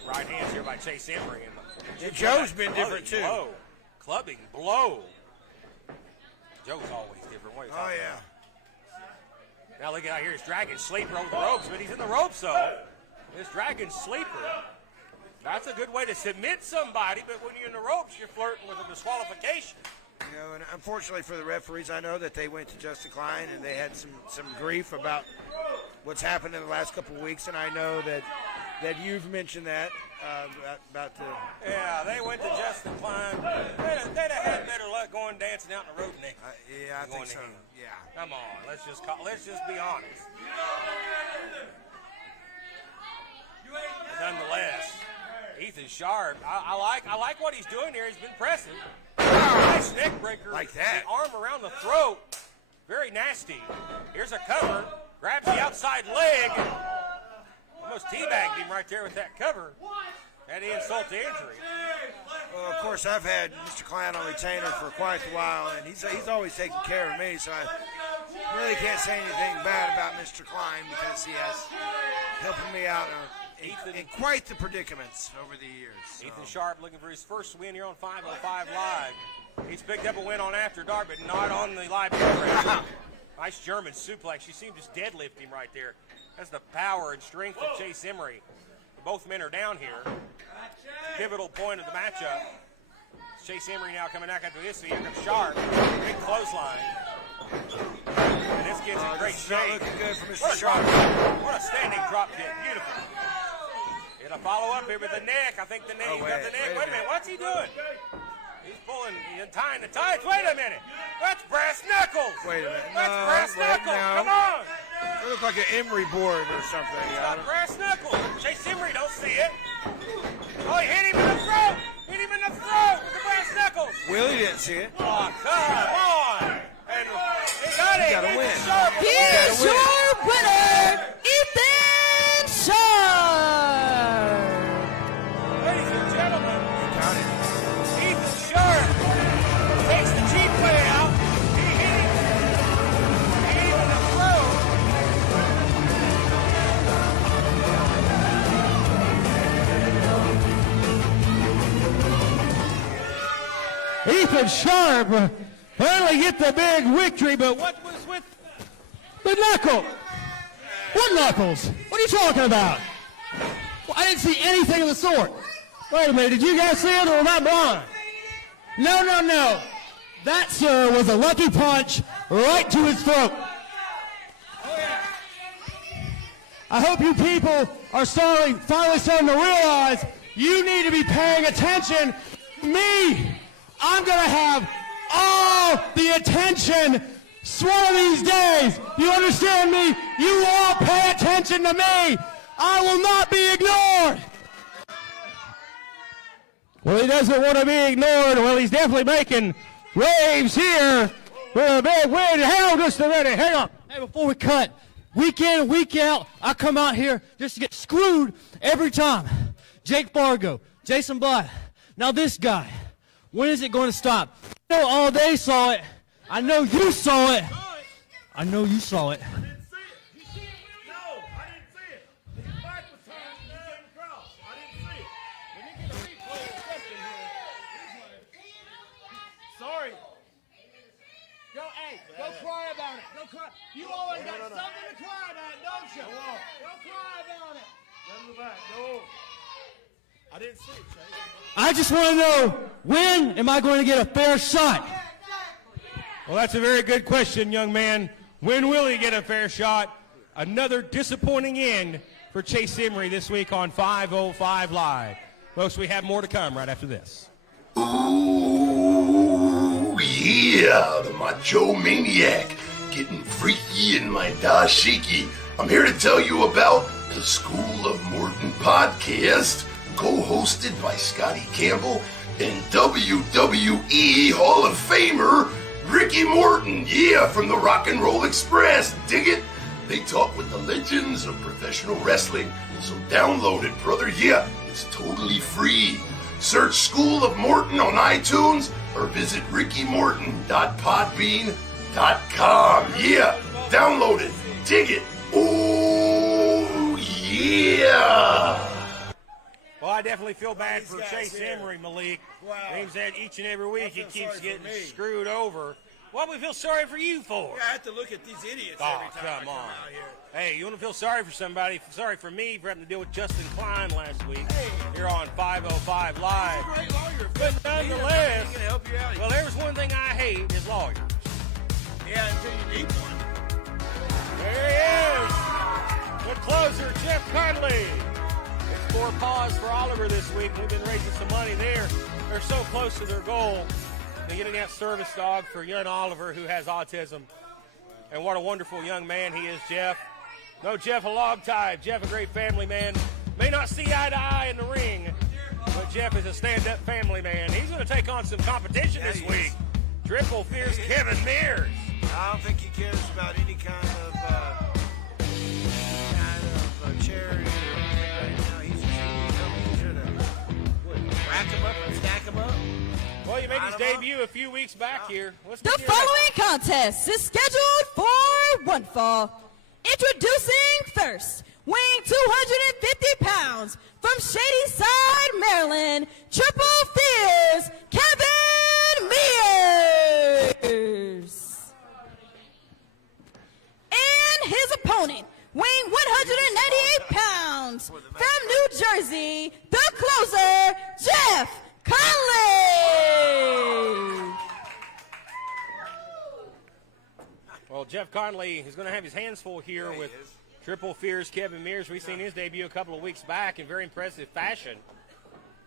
Right hands here by Chase Emery. And Joe's been different, too. Blow. Clubbing blow. Joe's always different. What are you Oh, talking yeah. about? Now look out here. He's dragging Sleeper over the ropes, but he's in the ropes, though. This dragging Sleeper. That's a good way to submit somebody, but when you're in the ropes, you're flirting with a disqualification. And unfortunately for the referees, I know that they went to Justin Klein and they had some grief about what's happened in the last couple of weeks, and I know that you've mentioned that about the. Yeah, they went to Justin Klein. They'd have had better luck going dancing out in the road next. Yeah, I think so. Yeah. Come on, let's just be honest. Nonetheless, Ethan Sharp, I like what he's doing here. He's been pressing. Nice neck breaker. Like that. The arm around the throat. Very nasty. Here's a cover. Grabs the outside leg. Almost teabagged him right there with that cover. Had the insult to injury. Well, of course, I've had Mr. Klein on retainer for quite a while, and he's always taken care of me. So really can't say anything bad about Mr. Klein because he has helping me out in quite the predicaments over the years. So. Ethan Sharp looking for his first win here on 505 Live. He's picked up a win on After Dark, but not on the live program. Nice German suplex. You see him just deadlift him right there. That's the power and strength of Chase Emery. Both men are down here. Pivotal point of the matchup. Chase Emery now coming back after this. Here comes Sharp. Big clothesline. And this kid's in great shape. Not looking good for Mr. Sharp. What a standing drop kick. Beautiful. Get a follow up here with the neck. I think the neck. Oh, He's got the neck. wait a Wait a minute. What's he doing? He's pulling. He's tying the tights. Wait a minute. That's brass knuckles. Wait a minute. That's brass knuckles. No. Come on. It looks like an Emery board or something. He's got brass knuckles. Chase Emery don't see it. Oh, he hit him in the throat. Hit him in the throat with the brass knuckles. Willie didn't see it. Oh, come on. And he got it. Got to win. Here's your winner, Ethan Sharp. Ladies and gentlemen, Ethan Sharp takes the cheap way out. He hit him in the throat. Ethan Sharp finally get the big victory, but what was with the knuckle? What knuckles? What are you talking about? Well, I didn't see anything of the sort. Wait a minute, did you guys see it or am I blind? No. That, sir, was a lucky punch right to his throat. I hope you people are finally starting to realize you need to be paying attention. Me, I'm going to have all the attention one of these days. You understand me? You all pay attention to me. I will not be ignored. Well, he doesn't want to be ignored. Well, he's definitely making waves here for a big win. Hang on just a minute. Hang on. Hey, before we cut, week in and week out, I come out here just to get screwed every time. Jake Fargo, Jason Blatt, now this guy. When is it going to stop? I know all they saw it. I know you saw it. I know you saw it. Don't cry about it. Don't cry. You always got something to cry about, don't you? Don't cry about it. No. I didn't see it, Chase. I just want to know, when am I going to get a fair shot? Well, that's a very good question, young man. When will he get a fair shot? Another disappointing end for Chase Emery this week on 505 Live. Folks, we have more to come right after this. Ooh, yeah, the Macho Maniac, getting freaky in my dashiki. I'm here to tell you about the School of Morton podcast, co-hosted by Scotty Campbell and WWE Hall of Famer Ricky Morton. Yeah, from the Rock and Roll Express. Dig it? They talk with the legends of professional wrestling. So download it, brother. Yeah, it's totally free. Search School of Morton on iTunes or visit rickymorton.podbean.com. Yeah, download it. Dig it. Oh, yeah. Well, I definitely feel bad for Chase Emery, Malik. Seems that each and every week he keeps getting screwed over. What we feel sorry for you for? Yeah, I have to look at these idiots every time I come out here. Hey, you want to feel sorry for somebody? Sorry for me for having to deal with Justin Klein last week here on 505 Live. He's a great lawyer, But nonetheless, he can help you out. well, there's one thing I hate is lawyers. Yeah, until you need one. There he is, the closer, Jeff Conley. It's 4 paws for Oliver this week. We've been raising some money there. They're so close to their goal. They're getting that service dog for young Oliver who has autism. And what a wonderful young man he is, Jeff. No, Jeff a log type. Jeff a great family man. May not see eye to eye in the ring, but Jeff is a stand-up family man. He's going to take on some competition this week. Triple Fierce Kevin Mears. I don't think he cares about any kind of charity or anything right now. He's just here to rack him up and stack him up. Well, Well, you made his debut a few weeks back here. Let's The get your following contest is scheduled for one fall. Introducing first, weighing 250 pounds, from Shadyside, Maryland, Triple Fears, Kevin Mears. And his opponent, weighing 198 pounds, from New Jersey, the closer, Jeff Conley. Well, Jeff Conley is going to have his hands full here with Triple Fears Kevin Mears. We've seen his debut a couple of weeks back in very impressive fashion.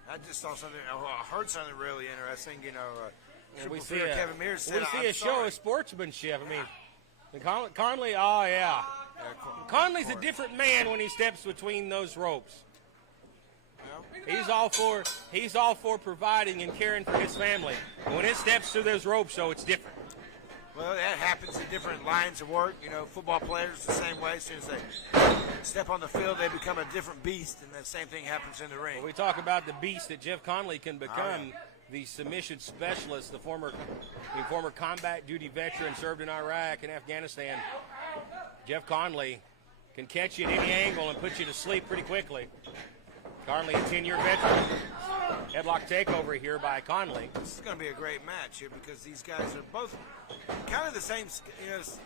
I just saw something. I heard something really interesting. You know, Triple We see Fear Kevin Mears said, we see "I'm a show sorry." of sportsmanship. I mean, Conley, oh, yeah. Conley's a different man when he steps between those ropes. He's all for providing and caring for his family. And when it steps through those ropes, so it's different. Well, that happens in different lines of work. You know, football players the same way. As soon as they step on the field, they become a different beast, and the same thing happens in the ring. Well, we talk about the beast that Jeff Conley can become, the submission specialist, the former combat duty veteran, served in Iraq and Afghanistan. Jeff Conley can catch you at any angle and put you to sleep pretty quickly. Conley, a 10-year veteran. Headlock takeover here by Conley. This is going to be a great match here because these guys are both kind of the same,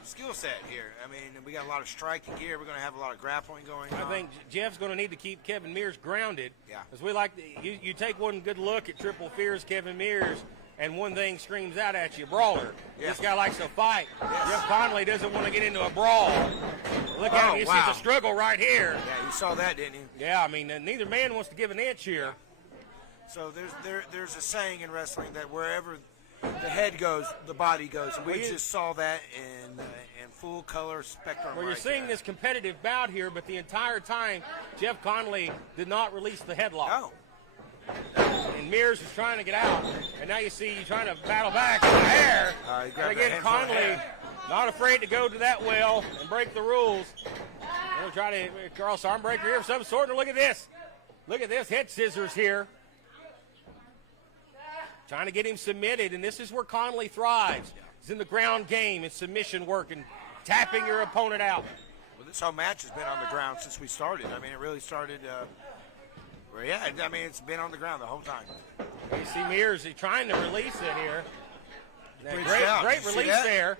skill set here. I mean, we got a lot of striking here. We're going to have a lot of grappling going on. I think Jeff's going to need to keep Kevin Mears grounded. Yeah. Because we like you take one good look at Triple Fears Kevin Mears, and one thing screams out at you: brawler. Yeah. This guy likes to fight. Yes. Jeff Conley doesn't want to get into a brawl. Look at him. You see the struggle right here. Yeah, you saw that, didn't you? Yeah, I mean, neither man wants to give an inch here. So there's a saying in wrestling that wherever the head goes, the body goes. And we just saw that in full color spectrum. Well, you're seeing this competitive bout here, but the entire time, Jeff Conley did not release the headlock. No. And Mears is trying to get out, and now you see you trying to battle back in the hair. And again, Conley not afraid to go to that well and break the rules. They'll try to cross arm breaker here of some sort. And look at this. Look at this head scissors here. Trying to get him submitted, and this is where Conley thrives. He's in the ground game and submission work and tapping your opponent out. Well, this whole match has been on the ground since we started. I mean, it really started. It's been on the ground the whole time. You see Mears, he's trying to release it here. Great release there.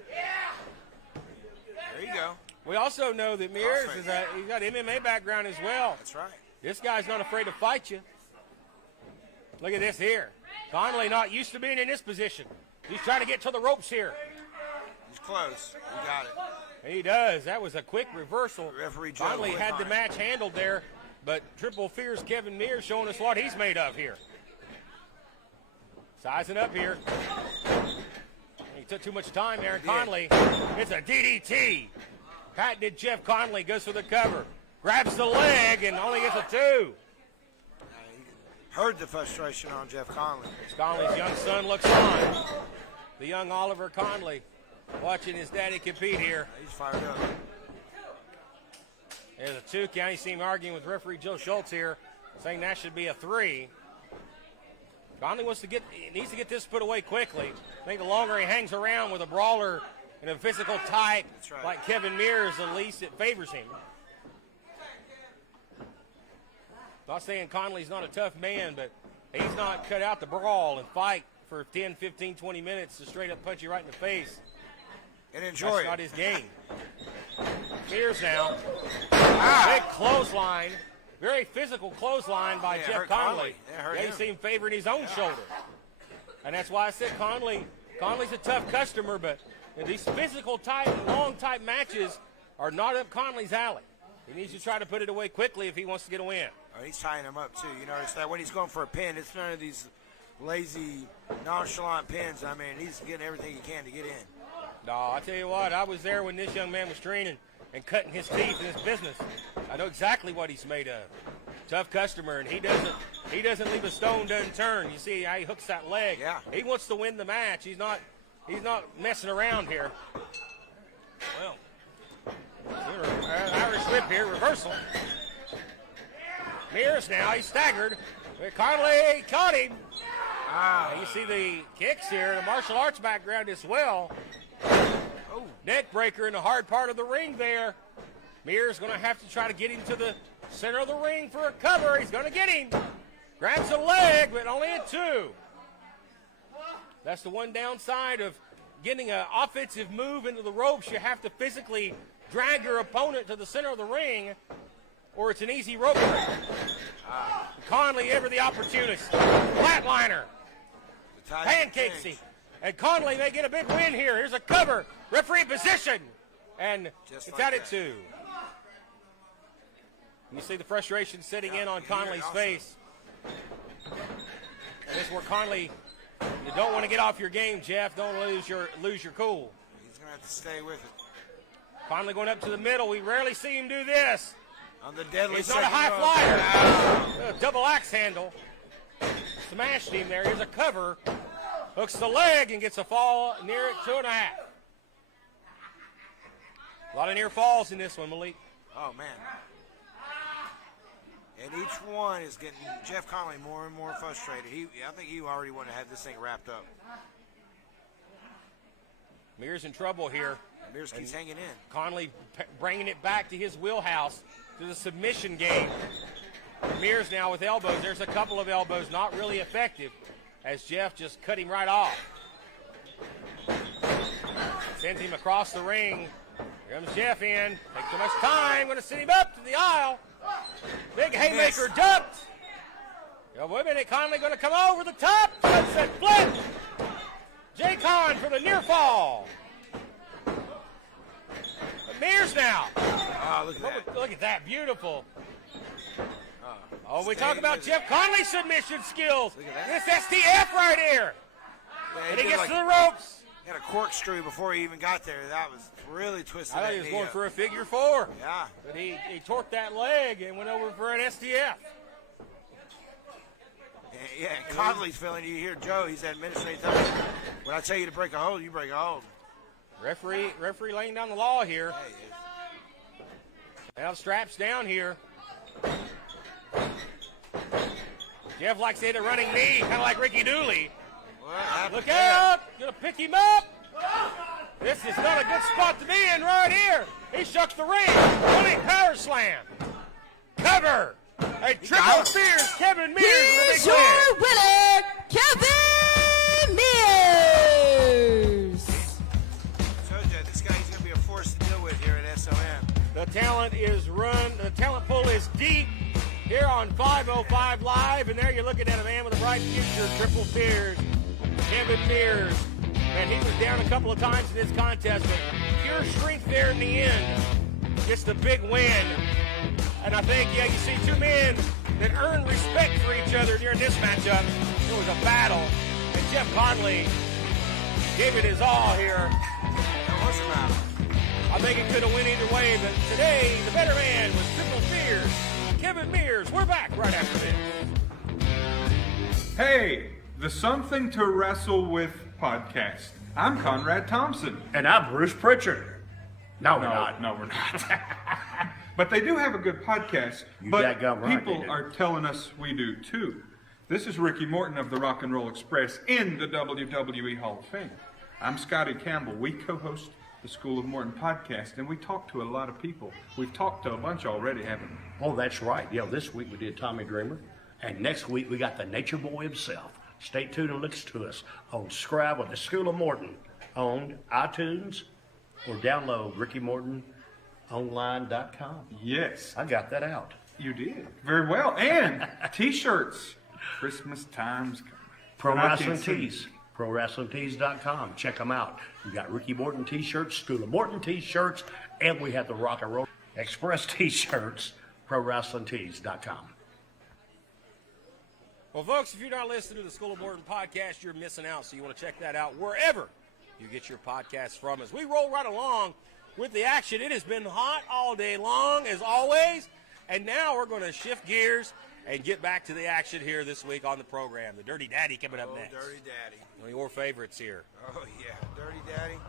There you go. We also know that Mears he's got MMA background as well. That's right. This guy's not afraid to fight you. Look at this here. Conley not used to being in this position. He's trying to get to the ropes here. He's close. He got it. He does. That was a quick reversal. Referee Joe Conley had the match handled there, but Triple Fears Kevin Mears showing us what he's made of here. Sizing up here. He took too much time there. Conley, it's a DDT. Patented Jeff Conley goes for the cover. Grabs the leg and only gets a 2. Heard the frustration on Jeff Conley. Conley's young son looks on. The young Oliver Conley watching his daddy compete here. He's fired up. There's a 2 count. You see him arguing with referee Joe Schultz here, saying that should be a 3. Conley needs to get this put away quickly. I think the longer he hangs around with a brawler and a physical type like Kevin Mears, the least it favors him. Not saying Conley's not a tough man, but he's not cut out to brawl and fight for 10, 15, 20 minutes to straight up punch you right in the face. And enjoy That's it. not his game. Mears now. Big clothesline. Very physical clothesline by Jeff Conley. You see him favoring his own shoulder. And that's why I said Conley's a tough customer, but these physical type, long type matches are not up Conley's alley. He needs to try to put it away quickly if he wants to get a win. Oh, he's tying him up, too. You notice that when he's going for a pin, it's none of these lazy, nonchalant pins. I mean, he's getting everything he can to get in. No, I tell you what, I was there when this young man was training and cutting his teeth in his business. I know exactly what he's made of. Tough customer, and he doesn't leave a stone unturned. You see how he hooks that leg. Yeah. He wants to win the match. He's not messing around here. Well, Irish whip here, reversal. Mears now, he's staggered. Conley caught him. You see the kicks here, the martial arts background as well. Neck breaker in the hard part of the ring there. Mears going to have to try to get him to the center of the ring for a cover. He's going to get him. Grabs a leg, but only a 2. That's the one downside of getting an offensive move into the ropes. You have to physically drag your opponent to the center of the ring, or it's an easy rope break. Conley, ever the opportunist. Flatliner. Pancakes him. And Conley, they get a big win here. Here's a cover. Referee position. And it's out at 2. You see the frustration sitting in on Conley's face. And this is where Conley, you don't want to get off your game, Jeff. Don't lose your cool. He's going to have to stay with it. Conley going up to the middle. We rarely see him do this. On the deadly He's not a high flyer. A double axe handle. Smashed him there. Here's a cover. Hooks the leg and gets a fall near it, 2.5. A lot of near falls in this one, Malik. Oh, man. And each one is getting Jeff Conley more and more frustrated. I think he already wanted to have this thing wrapped up. Mears in trouble here. Mears keeps hanging in. Conley bringing it back to his wheelhouse, to the submission game. Mears now with elbows. There's a couple of elbows, not really effective, as Jeff just cut him right off. Sends him across the ring. Here comes Jeff in. Takes too much time. Going to send him up to the aisle. Big haymaker ducked. Yeah, wait a minute. Conley going to come over the top. Sunset flip. Jay Con for the near fall. But Mears now. Oh, Look at that. Beautiful. We talk about Jeff Conley's submission skills. This STF right here. Yeah, and he gets to the ropes. He had a corkscrew before he even got there. That was really twisted. I thought he was going for a figure 4. Yeah. But he torqued that leg and went over for an STF. Yeah, and Conley's feeling, you hear Joe, he said many times, when I tell you to break a hold, you break a hold. Referee laying down the law here. Now straps down here. Jeff likes to hit a running knee, kind of like Ricky Dooley. Look out! Gonna pick him up. This is not a good spot to be in right here. He shucks the ring. Running power slam. Cover. A triple Mears. Kevin Mears with a big Here's your winner, Kevin Mears. Told you, this guy's going to be a force to deal with here at SOM. The talent is the talent pool is deep here on 505 Live, and there you're looking at a man with a bright future, triple Mears, Kevin Mears. And he was down a couple of times in this contest, but pure strength there in the end. Gets the big win. And I think, you see two men that earn respect for each other during this matchup. It was a battle, and Jeff Conley gave it his all here. That was a battle. I think it could have went either way, but today the better man was triple Mears. Kevin Mears. We're back right after this. Hey, the Something to Wrestle With podcast. I'm Conrad Thompson. And I'm Bruce Pritchard. No, we're not. No, we're not. But they do have a good podcast. But people are telling us we do too. This is Ricky Morton of the Rock and Roll Express in the WWE Hall of Fame. I'm Scotty Campbell. We co-host the School of Morton podcast, and we talk to a lot of people. We've talked to a bunch already, haven't we? Oh, that's right. Yeah, this week we did Tommy Dreamer, and next week we got the Nature Boy himself. Stay tuned and listen to us on Scribe with the School of Morton on iTunes or download RickyMortonOnline.com. Yes. I got that out. You did. Very well. And T-shirts. Christmas time's Pro Wrestling Tees. ProWrestlingTees.com. Check them out. We got Ricky Morton T-shirts, School of Morton T-shirts, and we have the Rock and Roll Express T-shirts. ProWrestlingTees.com. Well, folks, if you're not listening to the School of Morton podcast, you're missing out. So you want to check that out wherever you get your podcasts from. As we roll right along with the action, it has been hot all day long, as always. And now we're going to shift gears and get back to the action here this week on the program. The Dirty Daddy coming up next. Dirty Daddy. One of your favorites here. Oh, yeah, Dirty Daddy.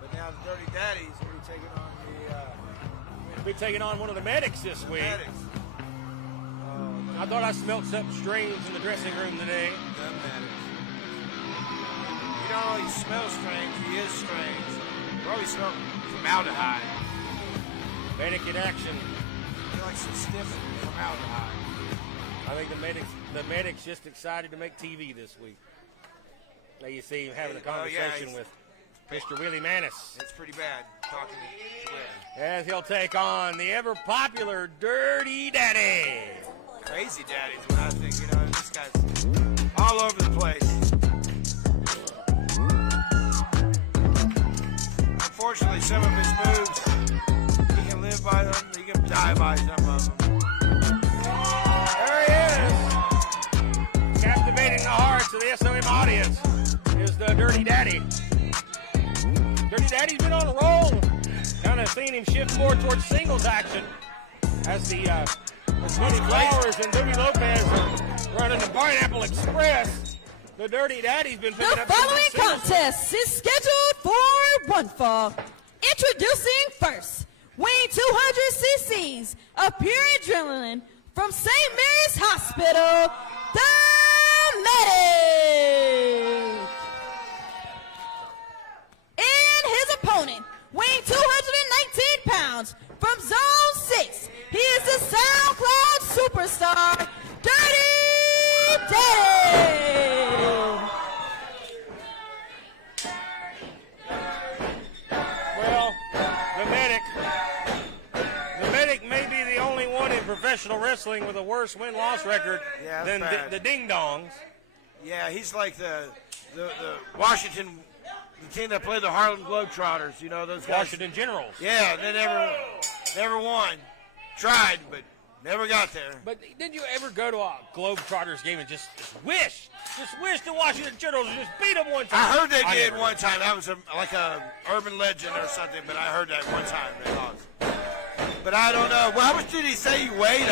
But now the Dirty Daddies will be taking on We'll be taking on one of the medics this week. medics. I thought I smelled something strange in the dressing room today. The medics. smells strange. He is strange. Probably smells formaldehyde. Medic in action. He likes some stiff formaldehyde. I think the medic's just excited to make TV this week. Now you see him having a conversation with Mr. Willie Manis. It's pretty bad talking to Willie. As he'll take on the ever-popular Dirty Daddy. Crazy Daddy's what I think. You know, this guy's all over the place. Unfortunately, some of his moves, he can live by them, he can die by some of them. There he is. Captivating the hearts of the SOM audience is the Dirty Daddy. Dirty Daddy's been on a roll. Kind of seen him shift more towards singles action as the Sonny Flowers and Boogie Lopez are running the Pineapple Express. The Dirty Daddy's been picking up. The following contest is scheduled for one fall. Introducing first, weighing 200 cc's of pure adrenaline from St. Mary's Hospital, the Medic. And his opponent, weighing 219 pounds from Zone 6, he is the SoundCloud superstar, Dirty Daddy. Well, the medic may be the only one in professional wrestling with a worse win-loss record than the Ding Dongs. Yeah, he's like the Washington, the team that played the Harlem Globetrotters. You know those guys. Washington Generals. Yeah, they never won. Tried, but never got there. But did you ever go to a Globetrotters game and just wish the Washington Generals would just beat them one time? I heard they did one time. That was like a urban legend or something, but I heard that one time they lost. But I don't know. Well, how much did he say he weighed?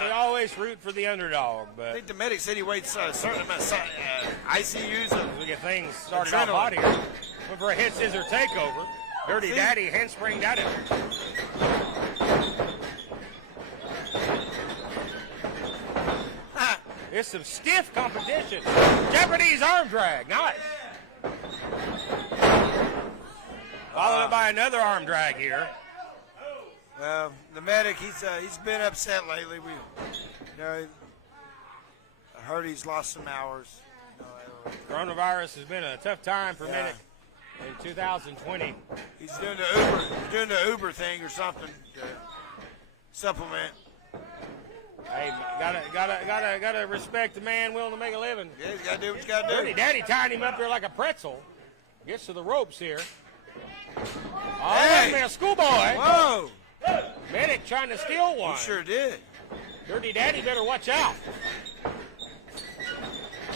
They always root for the underdog, but I think the medic said he weighed a certain amount of ICUs. We get things started off hot here. Went for a hit scissor takeover. Dirty Daddy handspringed at him. It's some stiff competition. Japanese arm drag. Nice. Followed up by another arm drag here. Well, the medic, he's been upset lately. I heard he's lost some hours. Coronavirus has been a tough time for medic in 2020. He's doing the Uber thing or something to supplement. Hey, gotta respect the man willing to make a living. Yeah, he's gotta do what he's gotta do. Dirty Daddy tying him up there like a pretzel. Gets to the ropes here. Oh, hey! Man, a schoolboy. Whoa! Medic trying to steal one. He sure did. Dirty Daddy better watch out.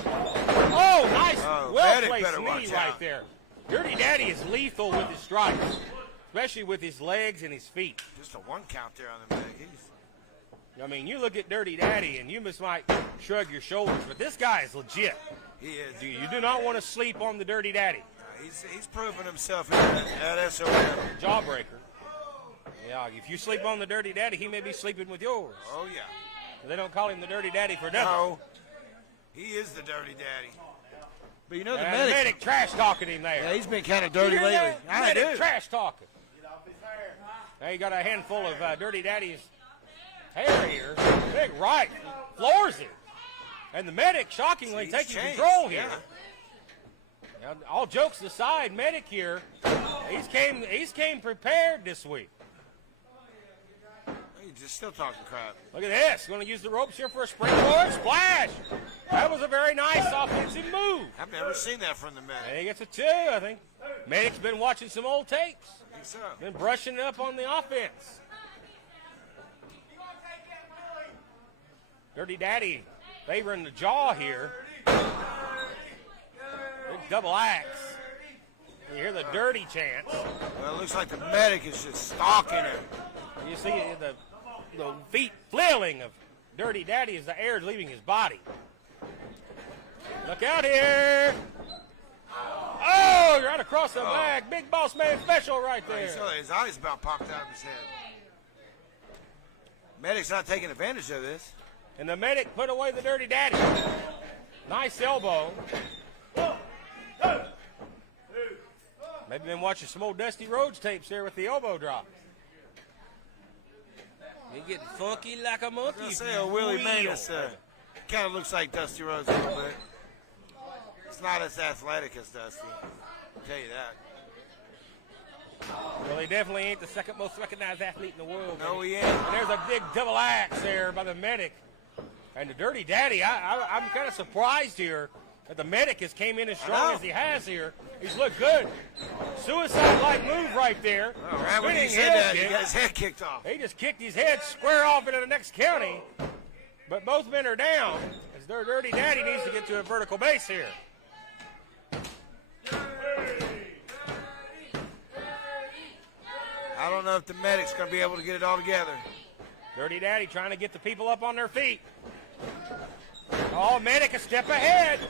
Oh, nice. Well-placed knee right there. Dirty Daddy is lethal with his strikes, especially with his legs and his feet. Just a one count there on the medic. I mean, you look at Dirty Daddy, and you might shrug your shoulders, but this guy is legit. He is. You do not want to sleep on the Dirty Daddy. He's proven himself at SOM. Jawbreaker. Yeah, if you sleep on the Dirty Daddy, he may be sleeping with yours. Oh, yeah. They don't call him the Dirty Daddy for nothing. No, he is the Dirty Daddy. But you know the medic trash talking him there. Yeah, he's been kind of dirty lately. I do. Trash talking. Now you got a handful of Dirty Daddy's hair here. Big right. Floors him. And the medic shockingly taking control here. Now, all jokes aside, medic here, he's came prepared this week. He's just still talking crap. Look at this. Going to use the ropes here for a springboard splash. That was a very nice offensive move. I've never seen that from the medic. And he gets a 2, I think. Medic's been watching some old tapes. I think so. Been brushing it up on the offense. Dirty Daddy favoring the jaw here. Big double axe. You hear the dirty chants. Well, it looks like the medic is just stalking him. You see the feet flailing of Dirty Daddy as the air is leaving his body. Look out here. Oh, right across the back. Big boss man special right there. His eyes about popped out of his head. Medic's not taking advantage of this. And the medic put away the Dirty Daddy. Nice elbow. Maybe been watching some old Dusty Rhodes tapes there with the elbow drop. He getting funky like a monkey. I was gonna say, Willie Matus kind of looks like Dusty Rhodes a little bit. It's not as athletic as Dusty. I'll tell you that. Well, he definitely ain't the second most recognized athlete in the world. No, he ain't. And there's a big double axe there by the medic. And the Dirty Daddy, I'm kind of surprised here that the medic has came in as strong as he has here. He's looked good. Suicide-like move right there. Oh, right when he said that, he got his head kicked off. He just kicked his head square off into the next county. But both men are down as their Dirty Daddy needs to get to a vertical base here. I don't know if the medic's going to be able to get it all together. Dirty Daddy trying to get the people up on their feet. Oh, medic a step ahead.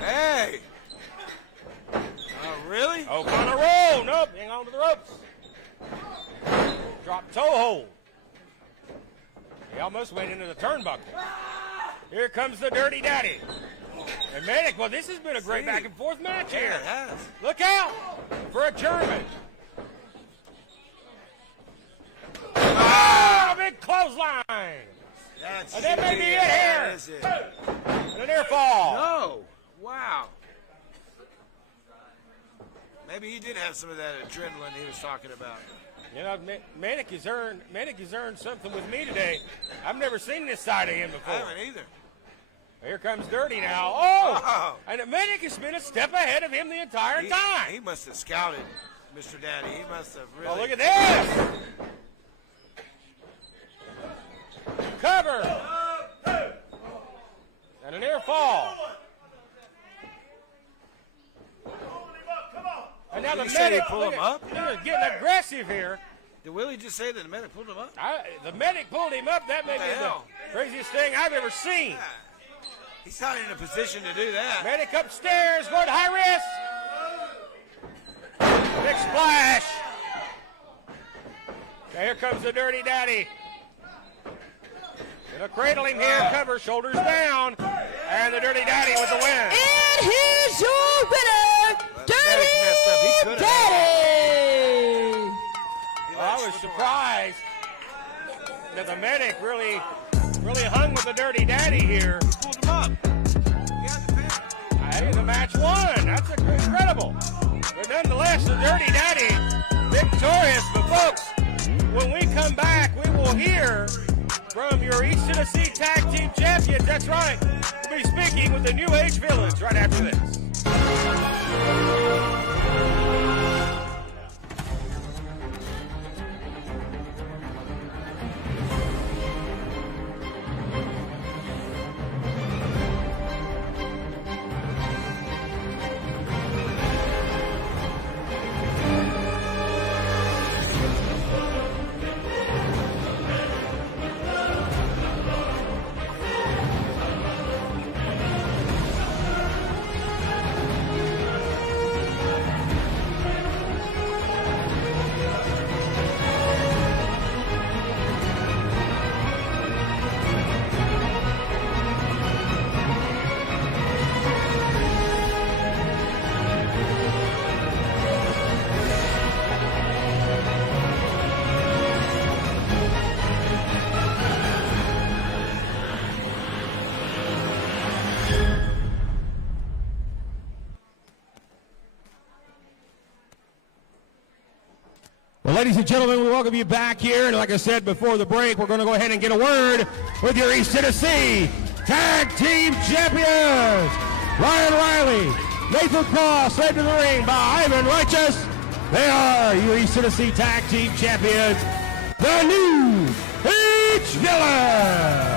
Hey. Really? Oh, on a roll. Nope, hang on to the ropes. Drop toe hold. He almost went into the turnbuckle. Here comes the Dirty Daddy. And medic, well, this has been a great back and forth match here. Yeah, it has. Look out for a German. Ah, big clothesline. That's and that may be it here. That is it. And an air fall. No. Wow. Maybe he did have some of that adrenaline he was talking about. You know, Manic has earned something with me today. I've never seen this side of him before. I haven't either. Here comes Dirty now. Oh! And Manic has been a step ahead of him the entire time. He must have scouted Mr. Daddy. He must have really. Oh, look at this! Cover! And an air fall. And now the medic pull him up? He's getting aggressive here. Did Willie just say that the medic pulled him up? The medic pulled him up. That may be the craziest thing I've ever seen. Yeah. He's not in a position to do that. Medic upstairs, going to high risk. Big splash. Now here comes the Dirty Daddy. Gonna cradle him here, cover, shoulders down. And the Dirty Daddy with the win. And here's your winner, Dirty Daddy. Well, I was surprised that the medic really hung with the Dirty Daddy here. He pulled him up. Hey, the match won. That's incredible. But nonetheless, the Dirty Daddy victorious. But folks, when we come back, we will hear from your East Tennessee Tag Team Champions. That's right. We'll be speaking with the New Age Villains right after this. Well, ladies and gentlemen, we welcome you back here. And like I said before the break, we're going to go ahead and get a word with your East Tennessee Tag Team Champions. Ryan Riley, Nathan Cross, led to the ring by Ivan Righteous. They are your East Tennessee Tag Team Champions, the New Age Villains.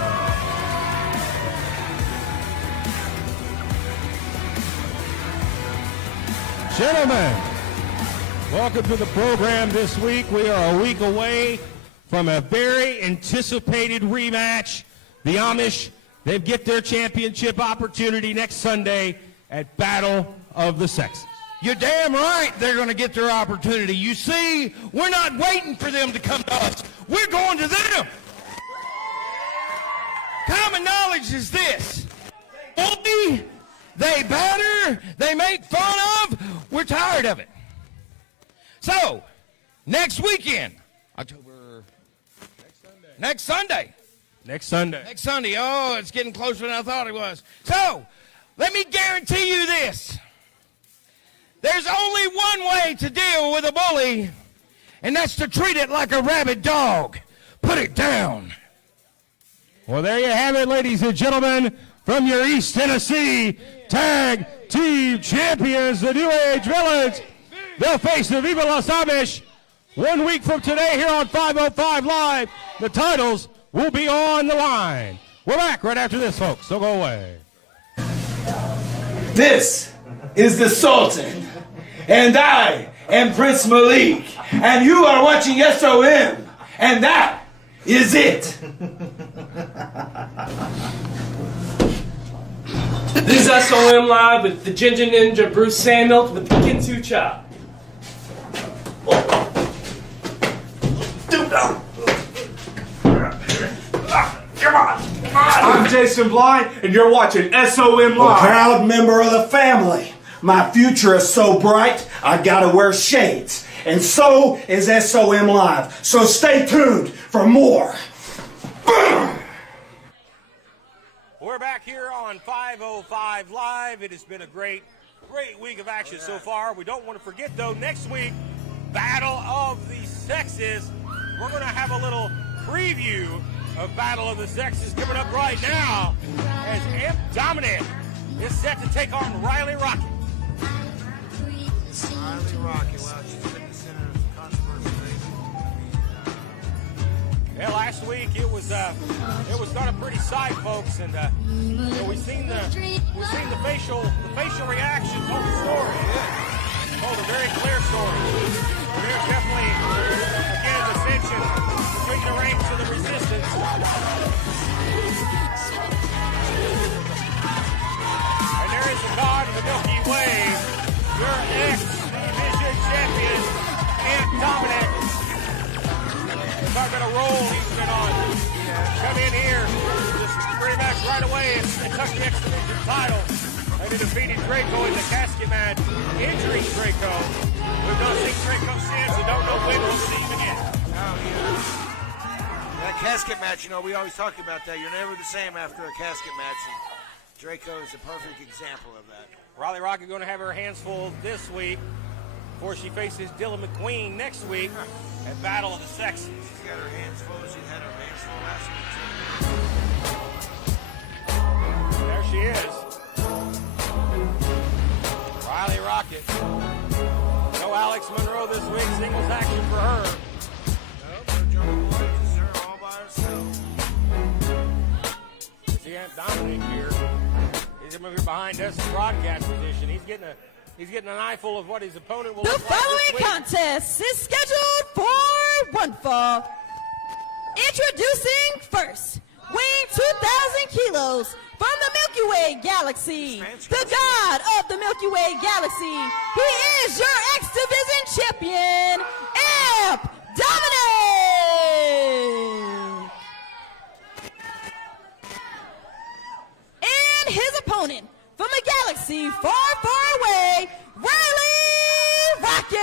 Gentlemen, welcome to the program this week. We are a week away from a very anticipated rematch. The Amish, they get their championship opportunity next Sunday at Battle of the Sexes. You're damn right they're going to get their opportunity. You see, we're not waiting for them to come to us. We're going to them. Common knowledge is this. Bully, they batter, they make fun of. We're tired of it. So, next weekend, Next Sunday. Oh, it's getting closer than I thought it was. So, let me guarantee you this. There's only one way to deal with a bully, and that's to treat it like a rabid dog. Put it down. Well, there you have it, ladies and gentlemen, from your East Tennessee Tag Team Champions, the New Age Villains. They'll face the Viva Los Amish 1 week from today here on 505 Live. The titles will be on the line. We're back right after this, folks, so go away. This is the Sultan, and I am Prince Malik, and you are watching SOM, and that is it. This is SOM Live with the Ginger Ninja Bruce Samuels with the Kinsu Chop. Come on. I'm Jason Blind, and you're watching SOM Live. A proud member of the family. My future is so bright, I gotta wear shades. And so is SOM Live. So stay tuned for more. We're back here on 505 Live. It has been a great week of action so far. We don't want to forget, though, next week, Battle of the Sexes. We're going to have a little preview of Battle of the Sexes coming up right now as Amp Dominic is set to take on Riley Rocket. Riley Rocket, well, she's been the center of controversy lately. Yeah, last week it was not a pretty sight, folks, and we've seen the facial reactions on the story. It told a very clear story. There's definitely again dissension between the ranks of the resistance. And there is a god of the Milky Way, your ex-division champion, Aunt Dominic. We're talking about a role he's been on. Come in here just pretty much right away and took the X-Division title. And he defeated Draco in the casket match, injuring Draco. We've not seen Draco since, and don't know when we'll see him again. That casket match, we always talk about that. You're never the same after a casket match, and Draco is a perfect example of that. Riley Rocket going to have her hands full this week before she faces Dylan McQueen next week at Battle of the Sexes. She's got her hands full. She had her hands full last week, too. There she is. Riley Rocket. No Alex Monroe this week. Singles action for her. Nope, no Johnny Boy. This is her all by herself. See Aunt Dominic here. He's going to be behind us in broadcast position. He's getting an eyeful of what his opponent will The look like following this week. contest is scheduled for one fall. Introducing first, weighing 2,000 kilos from the Milky Way Galaxy, the god of the Milky Way Galaxy. He is your X-Division champion, Amp Dominic. And his opponent from a galaxy far, far away, Riley Rocket.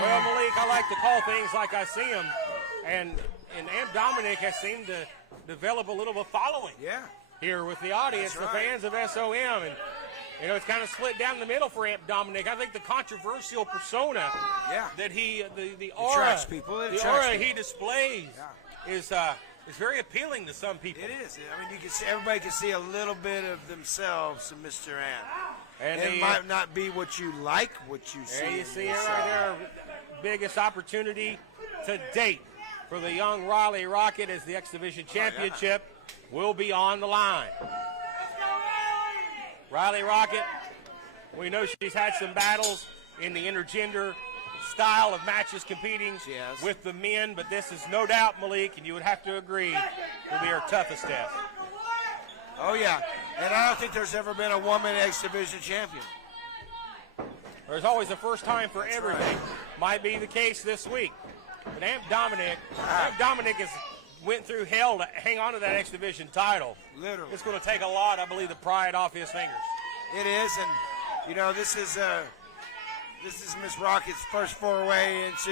Well, Malik, I like to call things like I see them, and Amp Dominic has seemed to develop a little of a following here with the audience, the fans of SOM, and it's kind of split down the middle for Amp Dominic. I think the controversial persona that the aura, attracts people. The aura he displays is very appealing to some people. It is. I mean, you can see, everybody can see a little bit of themselves in Mr. Ant. And it might not be what you like, what you see. There you see it right there. Biggest opportunity to date for the young Riley Rocket as the X-Division Championship will be on the line. Riley Rocket, we know she's had some battles in the intergender style of matches competing with the men, but this is no doubt, Malik, and you would have to agree, will be her toughest test. Oh, yeah. And I don't think there's ever been a woman X-Division champion. There's always a first time for everything. Might be the case this week. But Amp Dominic has went through hell to hang on to that X-Division title. Literally. It's going to take a lot, I believe, to pry it off his fingers. It is, and You know, this is Miss Rocket's first foray into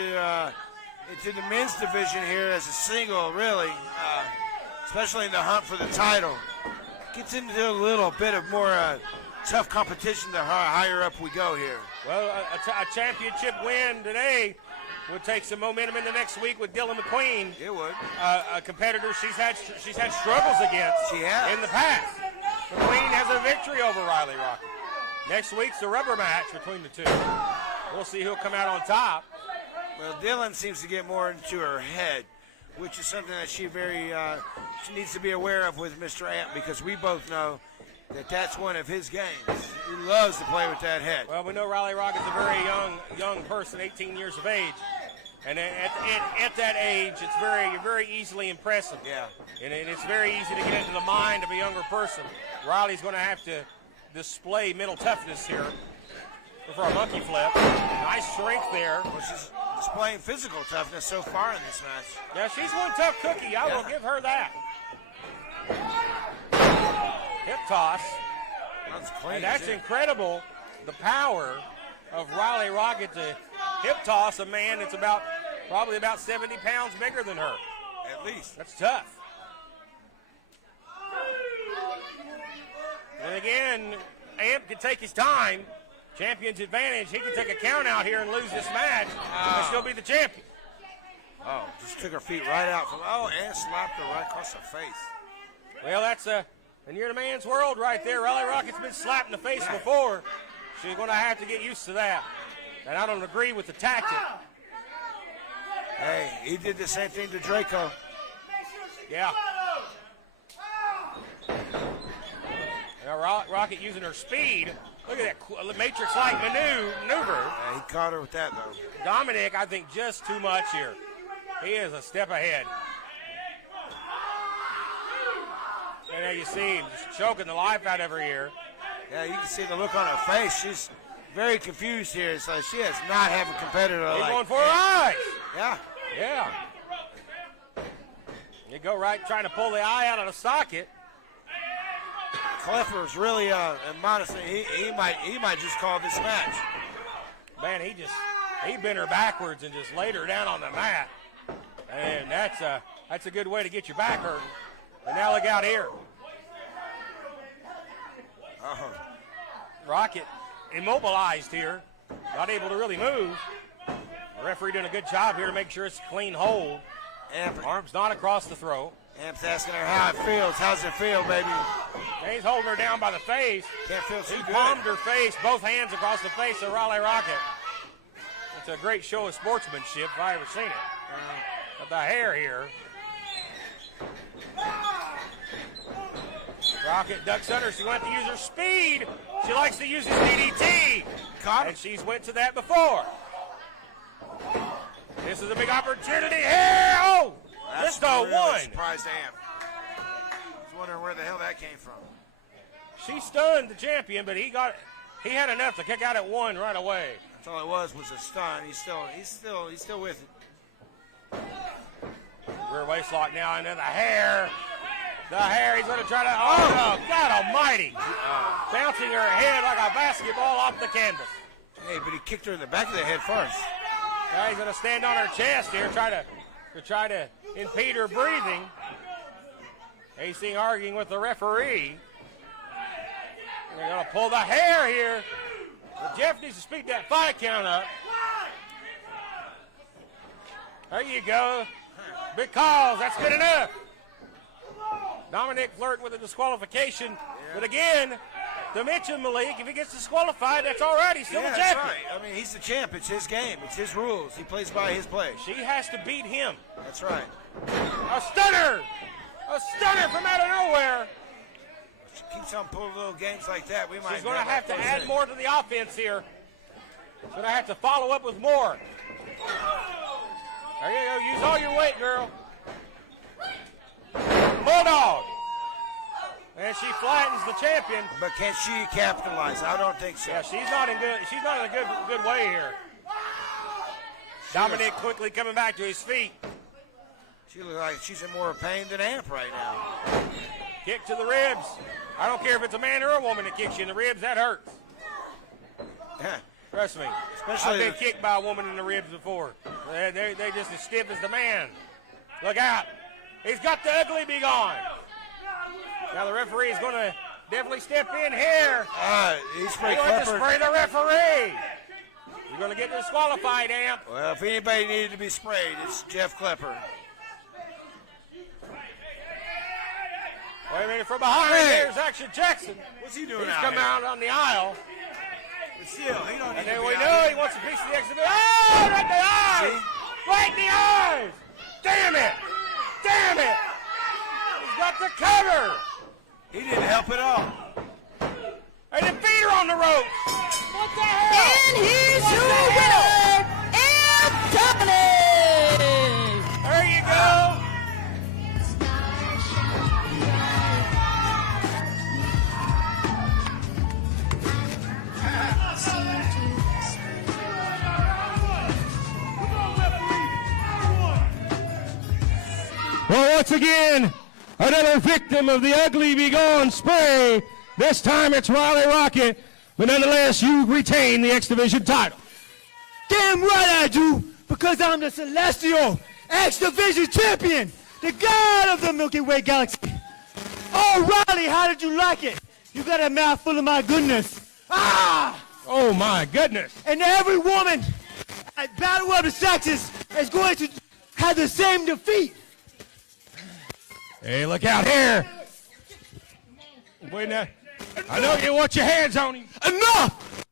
the men's division here as a single, really, especially in the hunt for the title. Gets into a little bit of more tough competition the higher up we go here. Well, a championship win today would take some momentum in the next week with Dylan McQueen. It would. A competitor she's had struggles against She has. in the past. McQueen has a victory over Riley Rocket. Next week's the rubber match between the two. We'll see who'll come out on top. Well, Dylan seems to get more into her head, which is something that she needs to be aware of with Mr. Amp, because we both know that that's one of his games. He loves to play with that head. Well, we know Riley Rocket's a very young person, 18 years of age. And at that age, you're very easily impressive. Yeah. And it's very easy to get into the mind of a younger person. Riley's going to have to display mental toughness here for a monkey flip. Nice strength there. Well, she's displaying physical toughness so far in this match. Yeah, she's one tough cookie. I will give her that. Hip toss. That's clean. And that's incredible, the power of Riley Rocket to hip toss a man that's probably about 70 pounds bigger than her. At least. That's tough. And again, Amp can take his time. Champion's advantage. He can take a count out here and lose this match and still be the champion. Oh, just took her feet right out and slapped her right across the face. Well, that's and you're in a man's world right there. Riley Rocket's been slapped in the face before. She's going to have to get used to that. And I don't agree with the tactic. Hey, he did the same thing to Draco. Yeah. Now Rocket using her speed. Look at that Matrix-like maneuver. Yeah, he caught her with that, though. Dominic, I think, just too much here. He is a step ahead. And there you see him just choking the life out of her here. Yeah, you can see the look on her face. She's very confused here. So she does not have a competitor He's like going for her eyes. Yeah. Yeah. You go right trying to pull the eye out of the socket. Cleffer's really modest. He might just call this match. Man, he bent her backwards and just laid her down on the mat. And that's a good way to get your back hurting. And now look out here. Rocket immobilized here. Not able to really move. The referee doing a good job here to make sure it's a clean hold. Arms not across the throat. Amp's asking her how it feels. How's it feel, baby? He's holding her down by the face. Can't feel too he good. palmed her face, both hands across the face of Riley Rocket. It's a great show of sportsmanship if I ever seen it. But the hair here. Rocket ducks under. She went to use her speed. She likes to use his DDT. And she's went to that before. This is a big opportunity here. Oh! That's just a really one. Surprised Amp. I was wondering where the hell that came from. She stunned the champion, but he had enough to kick out at one right away. That's all it was a stun. He's still with it. Rear waist lock now, and then the hair. The hair, he's going to try to, oh, God almighty. Bouncing her head like a basketball off the canvas. Hey, but he kicked her in the back of the head first. Now he's going to stand on her chest here, try to impede her breathing. AC arguing with the referee. And they're going to pull the hair here. But Jeff needs to speed that 5 count up. There you go. Big calls. That's good enough. Dominic flirting with a disqualification. But again, to mention Malik, if he gets disqualified, that's all right. He's still the champion. That's right. I mean, he's the champ. It's his game. It's his rules. He plays by his play. She has to beat him. That's right. A stunner! A stunner from out of nowhere. She keeps on pulling little games like that. We might. She's going to have to add more to the offense here. She's going to have to follow up with more. There you go. Use all your weight, girl. Bulldog. And she flattens the champion. But can she capitalize? I don't think so. Yeah, she's not in a good way here. Dominic quickly coming back to his feet. She looks like she's in more pain than Amp right now. Kick to the ribs. I don't care if it's a man or a woman that kicks you in the ribs, that hurts. Trust me. I've been kicked by a woman in the ribs before. They're just as stiff as the man. Look out. He's got the ugly be gone. Now the referee is going to definitely step in here. He's going to spray the referee. You're going to get disqualified, Amp. Well, if anybody needed to be sprayed, it's Jeff Klepper. Wait a minute, from behind there's Action Jackson. What's he doing He's out come here? out on the aisle. But still, he don't need And to then be we out know here. he wants a piece of the exhibit. Oh, right in the eyes! Right in the eyes! Damn it! Damn it! He's got the cover! He didn't help at all. Hey, the feet are on the rope! What the hell? And he's your winner, and Dominic! There you go! Well, once again, another victim of the ugly be gone spray. This time it's Riley Rocket, but nonetheless, you retain the X Division title. Damn right I do, because I'm the Celestial X Division Champion, the god of the Milky Way Galaxy. Oh, Riley, how did you like it? You got a mouth full of my goodness. Ah! Oh, my goodness. And every woman at Battle of the Sexes is going to have the same defeat. Hey, look out here. Wait now. I know you want your hands on him. Enough!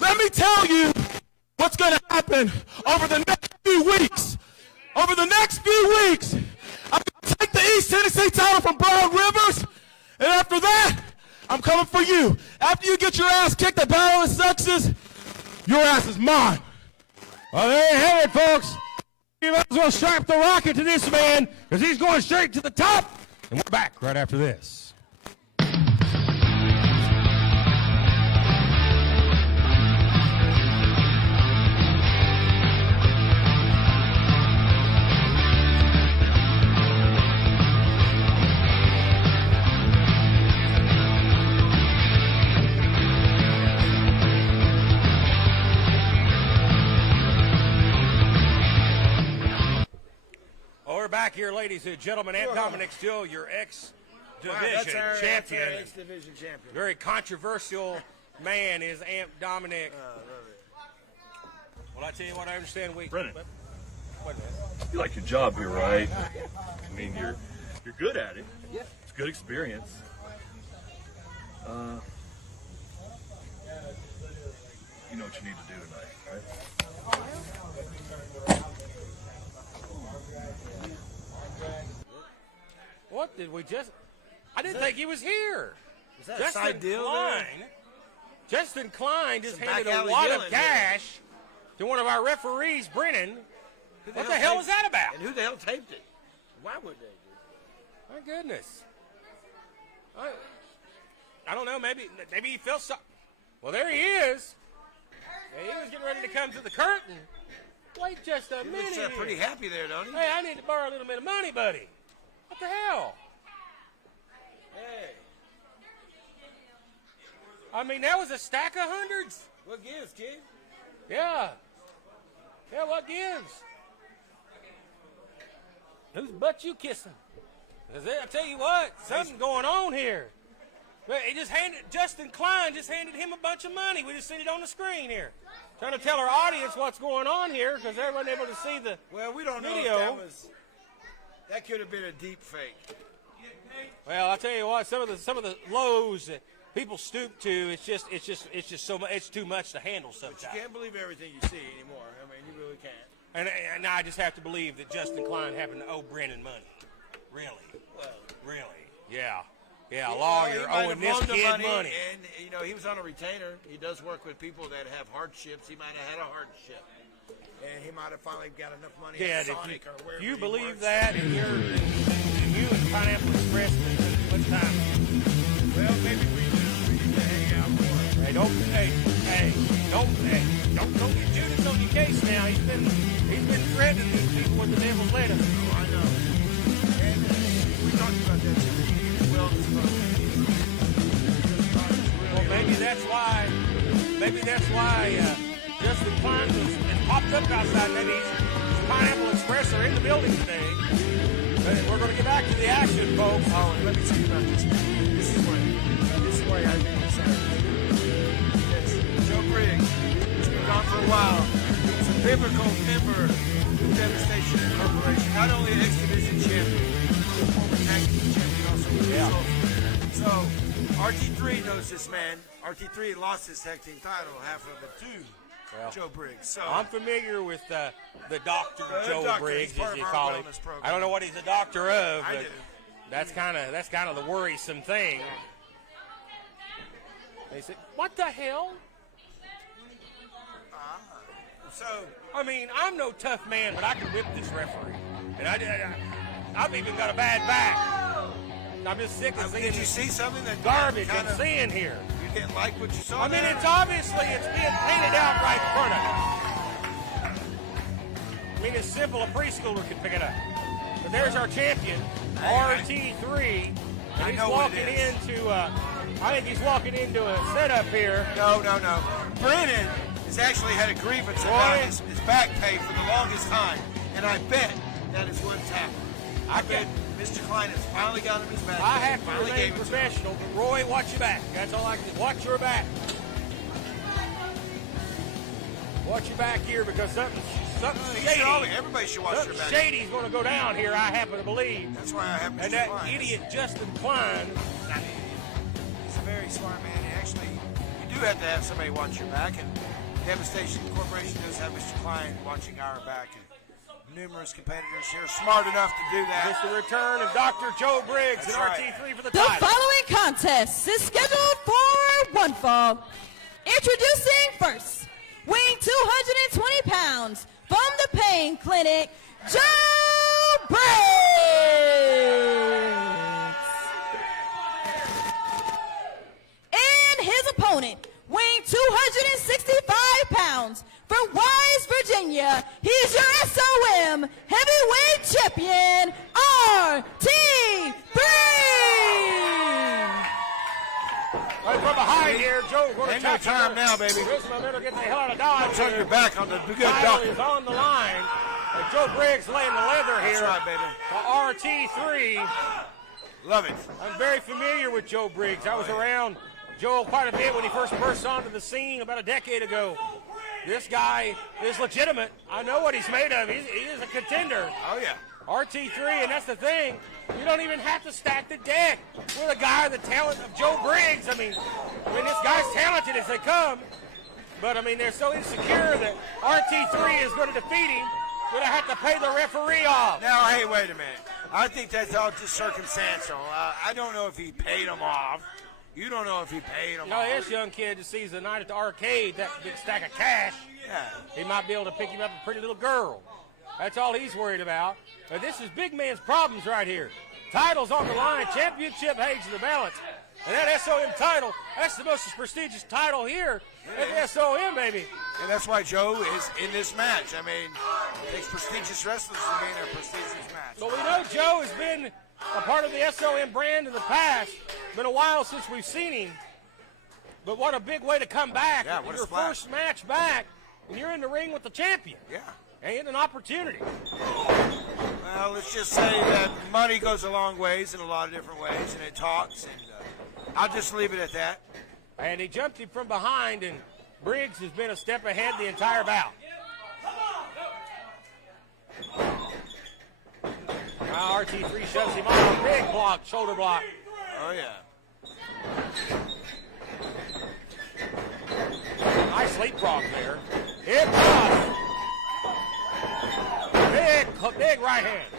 Let me tell you what's going to happen over the next few weeks. Over the next few weeks, I'm going to take the East Tennessee title from Brown Rivers, and after that, I'm coming for you. After you get your ass kicked at Battle of the Sexes, your ass is mine. Well, there you have it, folks. You might as well strap the rocket to this man, because he's going straight to the top. And we're back right after this. We're back here, ladies and gentlemen. Amp Dominic still your X-Division champion. That's our X-Division champion. Very controversial man is Amp Dominic. Well, I tell you what, I understand. Brennan. Wait a minute. You like your job here, right? I mean, you're good at it. Yeah. It's good experience. You know what you need to do tonight, right? What did we just? I didn't think he was here. Is that a side deal there? Justin Klein just Some handed back a alley wad of dealing cash to one of our referees, Brennan. What the hell was that about? And who the hell taped it? Why would they do it? My goodness. I don't know. Maybe he felt so. Well, there he is. Yeah, he was getting ready to come to the curtain. Wait just a minute. He looks pretty happy there, don't he? Hey, I need to borrow a little bit of money, buddy. What the hell? Hey. I mean, that was a stack of hundreds. What gives, kid? Yeah. Yeah, what gives? Whose butt you kissing? I tell you what, something's going on here. He just Justin Klein just handed him a bunch of money. We just see it on the screen here. Trying to tell our audience what's going on here because they weren't able to see the Well, we don't know video. if that could have been a deep fake. Well, I tell you what, some of the lows that people stoop to, it's just so much. It's too much to handle sometimes. But you can't believe everything you see anymore. I mean, you really can't. And I just have to believe that Justin Klein happened to owe Brennan money. Really? Well, really? Yeah. Yeah, a lawyer owing this kid money. And, you know, he was on a retainer. He does work with people that have hardships. He might have had a hardship. And he might have finally got enough money at Sonic or wherever you he believe works. that, and you and Pineapple Express spend much time. Well, maybe we need to hang out more. Hey, don't get Judas on your case now. He's been threatening these people with the devil's letter. Oh, I know. And we talked about that too. Well, maybe maybe that's why Justin Klein has popped up outside. Maybe Pineapple Express are in the building today. But we're going to get back to the action, folks. Oh, and let me tell you about this. This is why I think it's yes, Joe Briggs. He's been gone for a while. He's a biblical member of Devastation Corporation. Not only an X-Division champion, but a former tag team champion also. So, RT3 knows this man. RT3 lost his tag team title, half of it to Joe Briggs. So I'm familiar with the Dr. Joe doctor. Briggs, He's part as you of our call him. wellness program. I don't know what he's a doctor of, I but do. that's kind of the worrisome thing. They say, "What the hell?" So I mean, I'm no tough man, but I can whip this referee, and I've even got a bad back. I'm just sick of seeing did you see something that garbage kinda, I'm seeing here. You didn't like what you saw? I mean, there? it's obviously it's being painted out right in front of us. I mean, it's simple. A preschooler could pick it up. But there's our champion, RT3, and he's walking into. I think he's walking into a setup here. No. Brennan has actually had a grievance about his back pay for the longest time, and I bet that is what's happened. I bet Mr. Klein has finally got him his back. I have to finally remain gave it to him. professional, but Roy, watch your back. That's all I can do. Watch your back. Watch your back here because something shady. Everybody should watch something their back. shady's going to go down here, I happen to believe. That's why I have Mr. And that Klein. idiot Justin Klein. He's a very smart man. And actually, you do have to have somebody watch your back, and Devastation Corporation does have Mr. Klein watching our back. And numerous competitors here smart enough to do that. It's the return of Dr. Joe Briggs That's and right. RT3 for the The title. following contest is scheduled for one fall. Introducing first, weighing 220 pounds from the Pain Clinic, Joe Briggs. And his opponent, weighing 265 pounds from Wise, Virginia, he is your SOM heavyweight champion, RT3. Right from behind here, Joe. Ain't no time now, baby. Charisma better get the hell out of Dodge. Turn your back on the good Title doctor. is on the line. Joe Briggs laying the leather here. That's right, baby. For RT3. Love it. I'm very familiar with Joe Briggs. I was around Joe quite a bit when he first burst onto the scene about a decade ago. This guy is legitimate. I know what he's made of. He is a contender. Oh, yeah. RT3, and that's the thing. You don't even have to stack the deck with a guy the talent of Joe Briggs. I mean, this guy's talented as they come. But, I mean, they're so insecure that RT3 is going to defeat him. Going to have to pay the referee off. Now, hey, wait a minute. I think that's all just circumstantial. I don't know if he paid him off. You don't know if he paid him off. This young kid just sees the night at the arcade, that big stack of cash. Yeah. He might be able to pick him up a pretty little girl. That's all he's worried about. But this is big man's problems right here. Titles on the line, championship hangs in the balance. And that SOM title, that's the most prestigious title here at the SOM, baby. And that's why Joe is in this match. I mean, it takes prestigious wrestlers to be in a prestigious match. So we know Joe has been a part of the SOM brand in the past. Been a while since we've seen him. But what a big way to come back. Yeah, what a your splash. first match back, and you're in the ring with the champion. Yeah. Ain't an opportunity. Well, let's just say that money goes a long ways in a lot of different ways, and it talks, and I'll just leave it at that. And he jumped him from behind, and Briggs has been a step ahead the entire bout. Now RT3 shoves him off. Big block, shoulder block. Oh, yeah. Nice leapfrog there. Hip cross. Big right hand.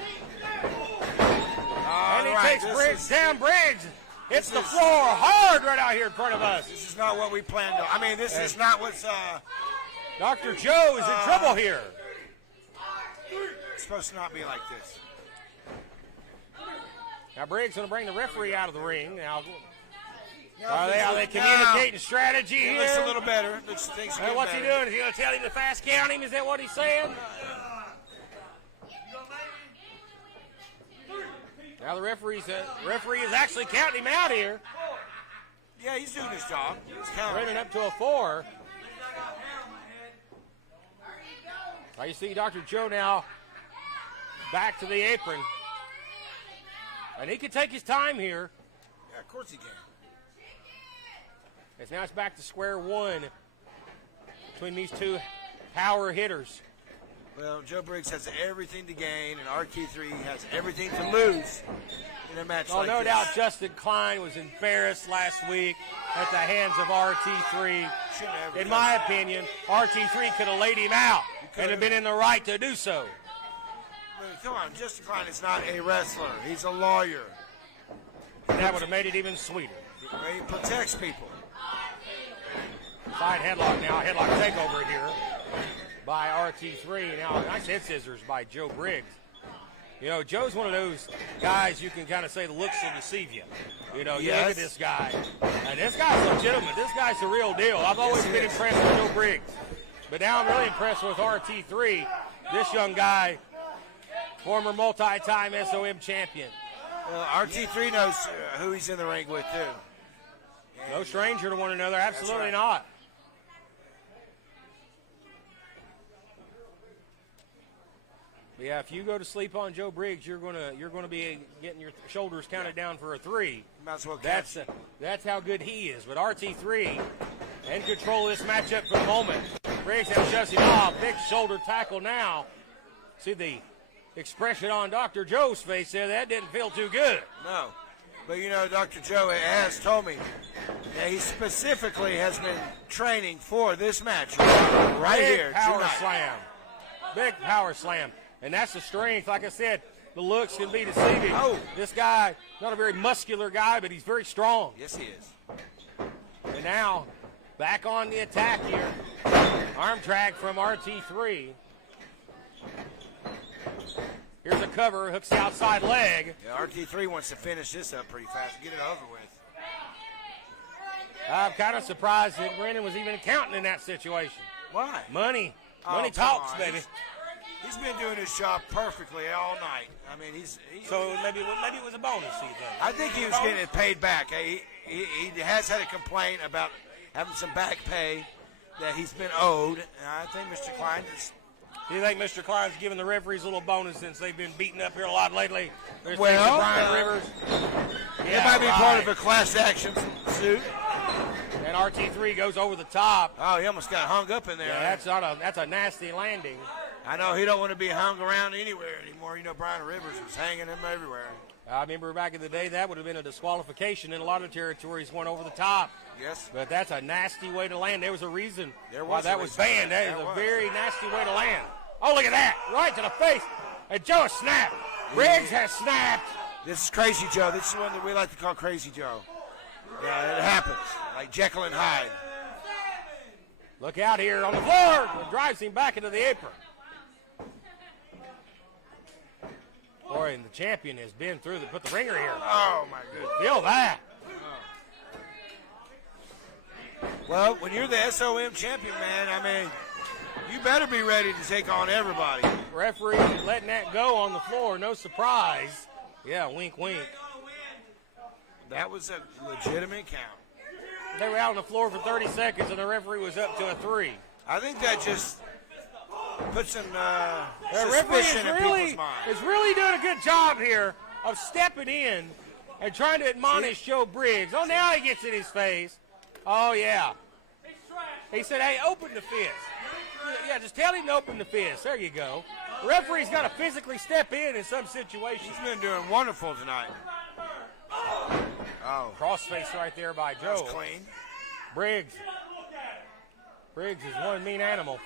And he takes Briggs down. Briggs hits the floor hard right out here in front of us. This is not what we planned on. I mean, this is not what's... Dr. Joe is in trouble here. It's supposed to not be like this. Now Briggs going to bring the referee out of the ring. Now, are they communicating strategy It here? looks a little better. What's he doing? Is he going to tell him to fast count him? Is that what he's saying? Now the referee is actually counting him out here. Yeah, he's doing his job. He's counting. Bringing up to a 4. Now you see Dr. Joe now back to the apron. And he can take his time here. Yeah, of course he can. As now it's back to square one between these two power hitters. Well, Joe Briggs has everything to gain, and RT3 has everything to lose in a match like no this. doubt Justin Klein was embarrassed last week at the hands of RT3. In my opinion, RT3 could have laid him out and have been in the right to do so. I mean, come on, Justin Klein is not a wrestler. He's a lawyer. That would have made it even sweeter. He protects people. Side headlock now, headlock takeover here by RT3. Now, nice head scissors by Joe Briggs. You know, Joe's one of those guys you can kind of say the looks will deceive you. You know, you look at this guy, and this guy's legitimate. This guy's the real deal. I've always been impressed with Joe Briggs, but now I'm really impressed with RT3. This young guy, former multi-time SOM champion. RT3 knows who he's in the ring with, too. No stranger to one another, absolutely not. But yeah, if you go to sleep on Joe Briggs, you're gonna be getting your shoulders counted down for a 3. Might as well That's how good he is. But RT3 in control of this matchup for the moment. Briggs now shoves him off. Big shoulder tackle now. See the expression on Dr. Joe's face there. That didn't feel too good. No. But, you know, Dr. Joe has told me that he specifically has been training for this match right Big here power tonight. slam. Big power slam. And that's the strength. Like I said, the looks can be deceiving. This guy, not a very muscular guy, but he's very strong. Yes, he is. And now, back on the attack here. Arm drag from RT3. Here's a cover, hooks the outside leg. Yeah, RT3 wants to finish this up pretty fast, get it over with. I'm kind of surprised that Brendan was even counting in that situation. Why? Money. Money come talks, on. baby. He's been doing his job perfectly all night. I mean, So maybe it was a bonus, you think? I think he was getting it paid back. He has had a complaint about having some back pay that he's been owed. And I think Mr. Klein is. Do you think Mr. Klein's giving the referees a little bonus since they've been beaten up here a lot lately? There's Well, Brian Rivers. It might be part of a class action suit. And RT3 goes over the top. Oh, he almost got hung up in there. Yeah, that's a nasty landing. I know he don't want to be hung around anywhere anymore. You know, Brian Rivers was hanging him everywhere. I remember back in the day that would have been a disqualification in a lot of territories, went over the top. Yes. But that's a nasty way to land. There was a reason There why was that a was reason. banned. That is There a was. very nasty way to land. Oh, look at that. Right to the face. And Joe has snapped. Briggs has snapped. This is Crazy Joe. This is one that we like to call Crazy Joe. Yeah, it happens. Like Jekyll and Hyde. Look out here on the floor. It drives him back into the apron. Boy, and the champion has been through put the ringer here. Oh, my goodness. Feel that. Well, when you're the SOM champion, man, I mean, you better be ready to take on everybody. Referee letting that go on the floor. No surprise. Yeah, wink, wink. That was a legitimate count. They were out on the floor for 30 seconds, and the referee was up to a 3. I think that just puts some The referee suspicion in people's minds. is really doing a good job here of stepping in and trying to admonish Joe Briggs. Oh, now he gets in his face. Oh, yeah. He said, hey, open the fist. Yeah, just tell him to open the fist. There you go. The referee's got to physically step in some situations. He's been doing wonderful tonight. Oh. Crossface right there by Joe. That was clean. Briggs. Briggs is one mean animal.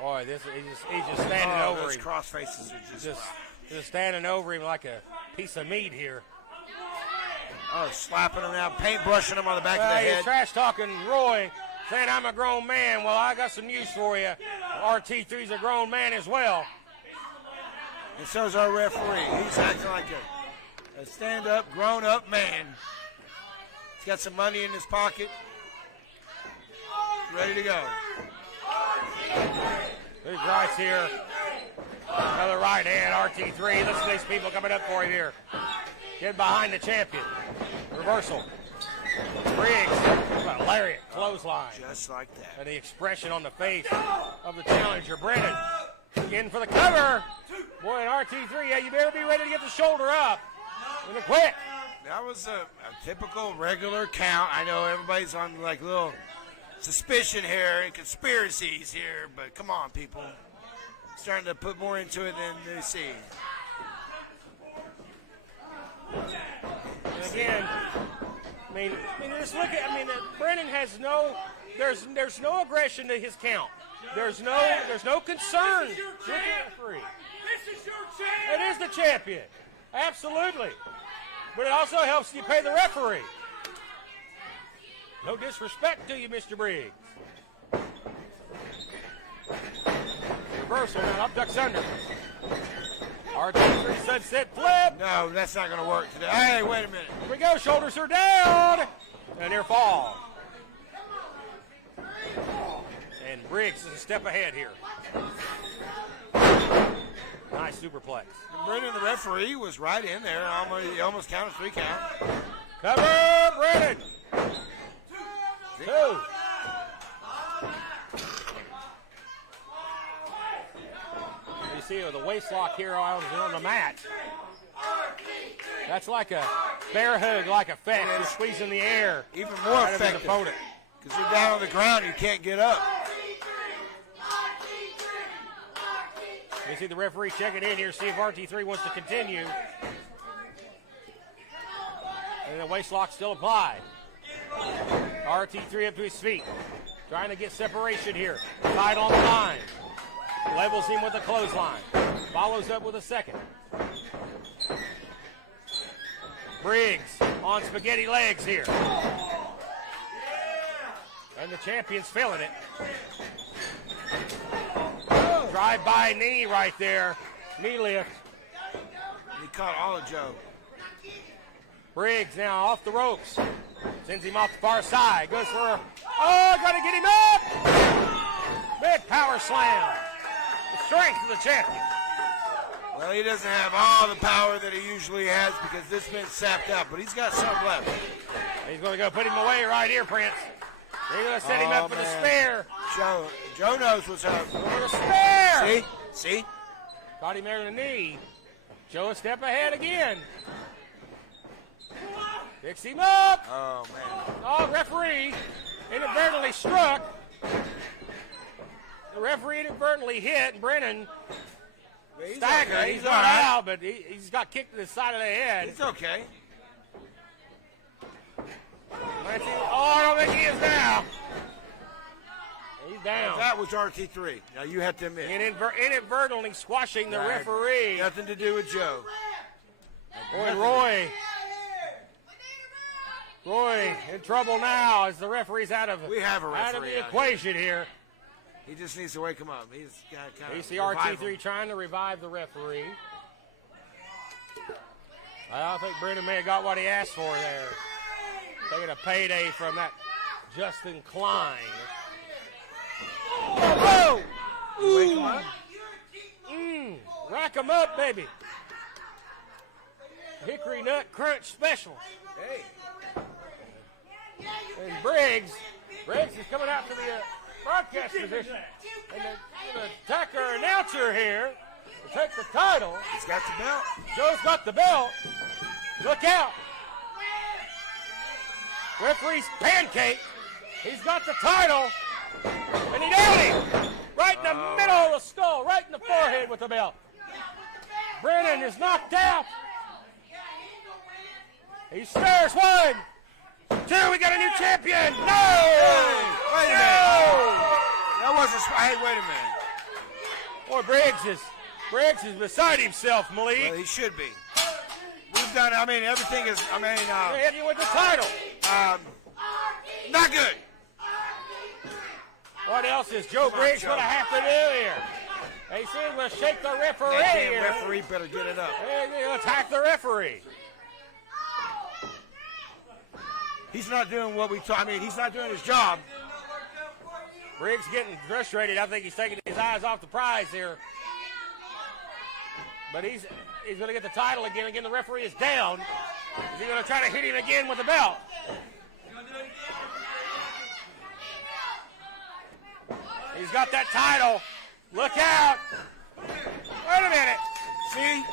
Boy, he's just standing over those him. cross faces are Just standing over him like a piece of meat here. Oh, slapping him out, paintbrushing him on the back of the He's head. trash talking Roy, saying I'm a grown man. Well, I got some news for you. RT3's a grown man as well. And so's our referee. He's acting like a stand-up, grown-up man. He's got some money in his pocket. Ready to go. Big Rice here. Another right hand, RT3. Listen to these people coming up for him here. Get behind the champion. Reversal. Briggs, a lariat, clothesline. Just like that. And the expression on the face of the challenger, Brennan. In for the cover. Boy, an RT3, yeah, you better be ready to get the shoulder up. And quick. That was a typical regular count. I know everybody's on like little suspicion here and conspiracies here, but come on, people. Starting to put more into it than they see. And again, I mean, just look at. Brennan has no. There's no aggression to his count. There's no concern with the referee. This is your champion. It is the champion, absolutely. But it also helps you pay the referee. No disrespect to you, Mr. Briggs. Reversal now, up ducks under. RT3 sunset flip. No, that's not going to work today. Hey, wait a minute. Here we go, shoulders are down. And near fall. And Briggs is a step ahead here. Nice superplex. Brennan, the referee, was right in there. He almost counted 3 count. Cover, Brennan. 2. You see the waist lock here on the mat. That's like a bear hug, like effect. You're squeezing the air. Even more effective. Because you're down on the ground, you can't get up. You see the referee checking in here, see if RT3 wants to continue. And the waist lock still applied. RT3 up to his feet. Trying to get separation here. Tied on the line. Levels him with a clothesline. Follows up with a second. Briggs on spaghetti legs here. And the champion's feeling it. Drive-by knee right there. Knee lift. He caught all of Joe. Briggs now off the ropes. Sends him off the far side. Goes for a... Oh, got to get him up! Big power slam. The strength of the champion. Well, he doesn't have all the power that he usually has because this man's sapped out, but he's got some left. He's going to go put him away right here, Prince. They're going to set him up for the spare. Joe knows what's up. For the spare. See? Caught him there in the knee. Joe a step ahead again. Picks him up. Oh, man. Oh, referee inadvertently struck. The referee inadvertently hit Brennan. Staggered. Okay. He's not out, but he's got kicked to the side of the head. It's okay. Oh, I don't think he is now. He's down. That was RT3. Now you have to admit. Inadvertently squashing the referee. Nothing to do with Joe. Boy, Roy in trouble now as the referee's out of the equation here. He just needs to wake him up. He's got kind of. You see RT3 trying to revive the referee. I think Brennan may have got what he asked for there. Taking a payday from that Justin Klein. Oh, wake him up. Rack him up, baby. Hickory Nut Crunch Special. Hey. And Briggs is coming out to the broadcast position. And the attacker announcer here to take the title. He's got the belt. Joe's got the belt. Look out. Referee's pancake. He's got the title. And he nailed him. Right in the middle of the skull. Right in the forehead with the belt. Brennan is knocked out. He stirs. 1, 2. We got a new champion. No! Hey, wait a minute. That wasn't. Hey, wait a minute. Boy, Briggs is beside himself, Malik. Well, he should be. We've done. I mean, everything is. I mean, they hit you with the title. Not good. What else is Joe Briggs going to have to do here? They say we'll shake the referee. That damn here. referee better get it up. He'll attack the referee. He's not doing what we thought. I mean, he's not doing his job. Briggs getting frustrated. I think he's taking his eyes off the prize here. But he's going to get the title again. Again, the referee is down. Is he going to try to hit him again with the belt? He's got that title. Look out. Wait a minute. See?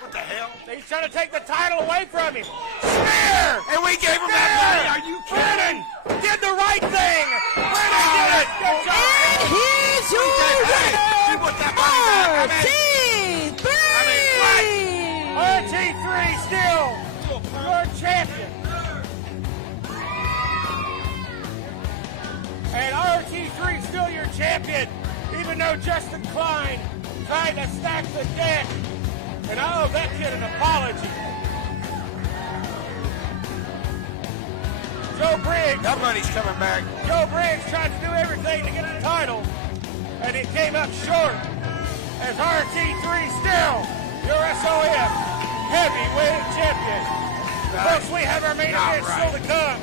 What the hell? He's trying to take the title away from him. Spear! And we gave him that money. Are you Brennan did the right thing. Brennan did it. Good job. And here's your winner, He put that money back. RT3. RT3 still your champion. And RT3 still your champion, even though Justin Klein tried to stack the deck. And I owe that kid an apology. Joe Briggs. That money's coming back. Joe Briggs tried to do everything to get the title, and it came up short. As RT3 still your SOM heavyweight champion. Folks, we have our main event still to come.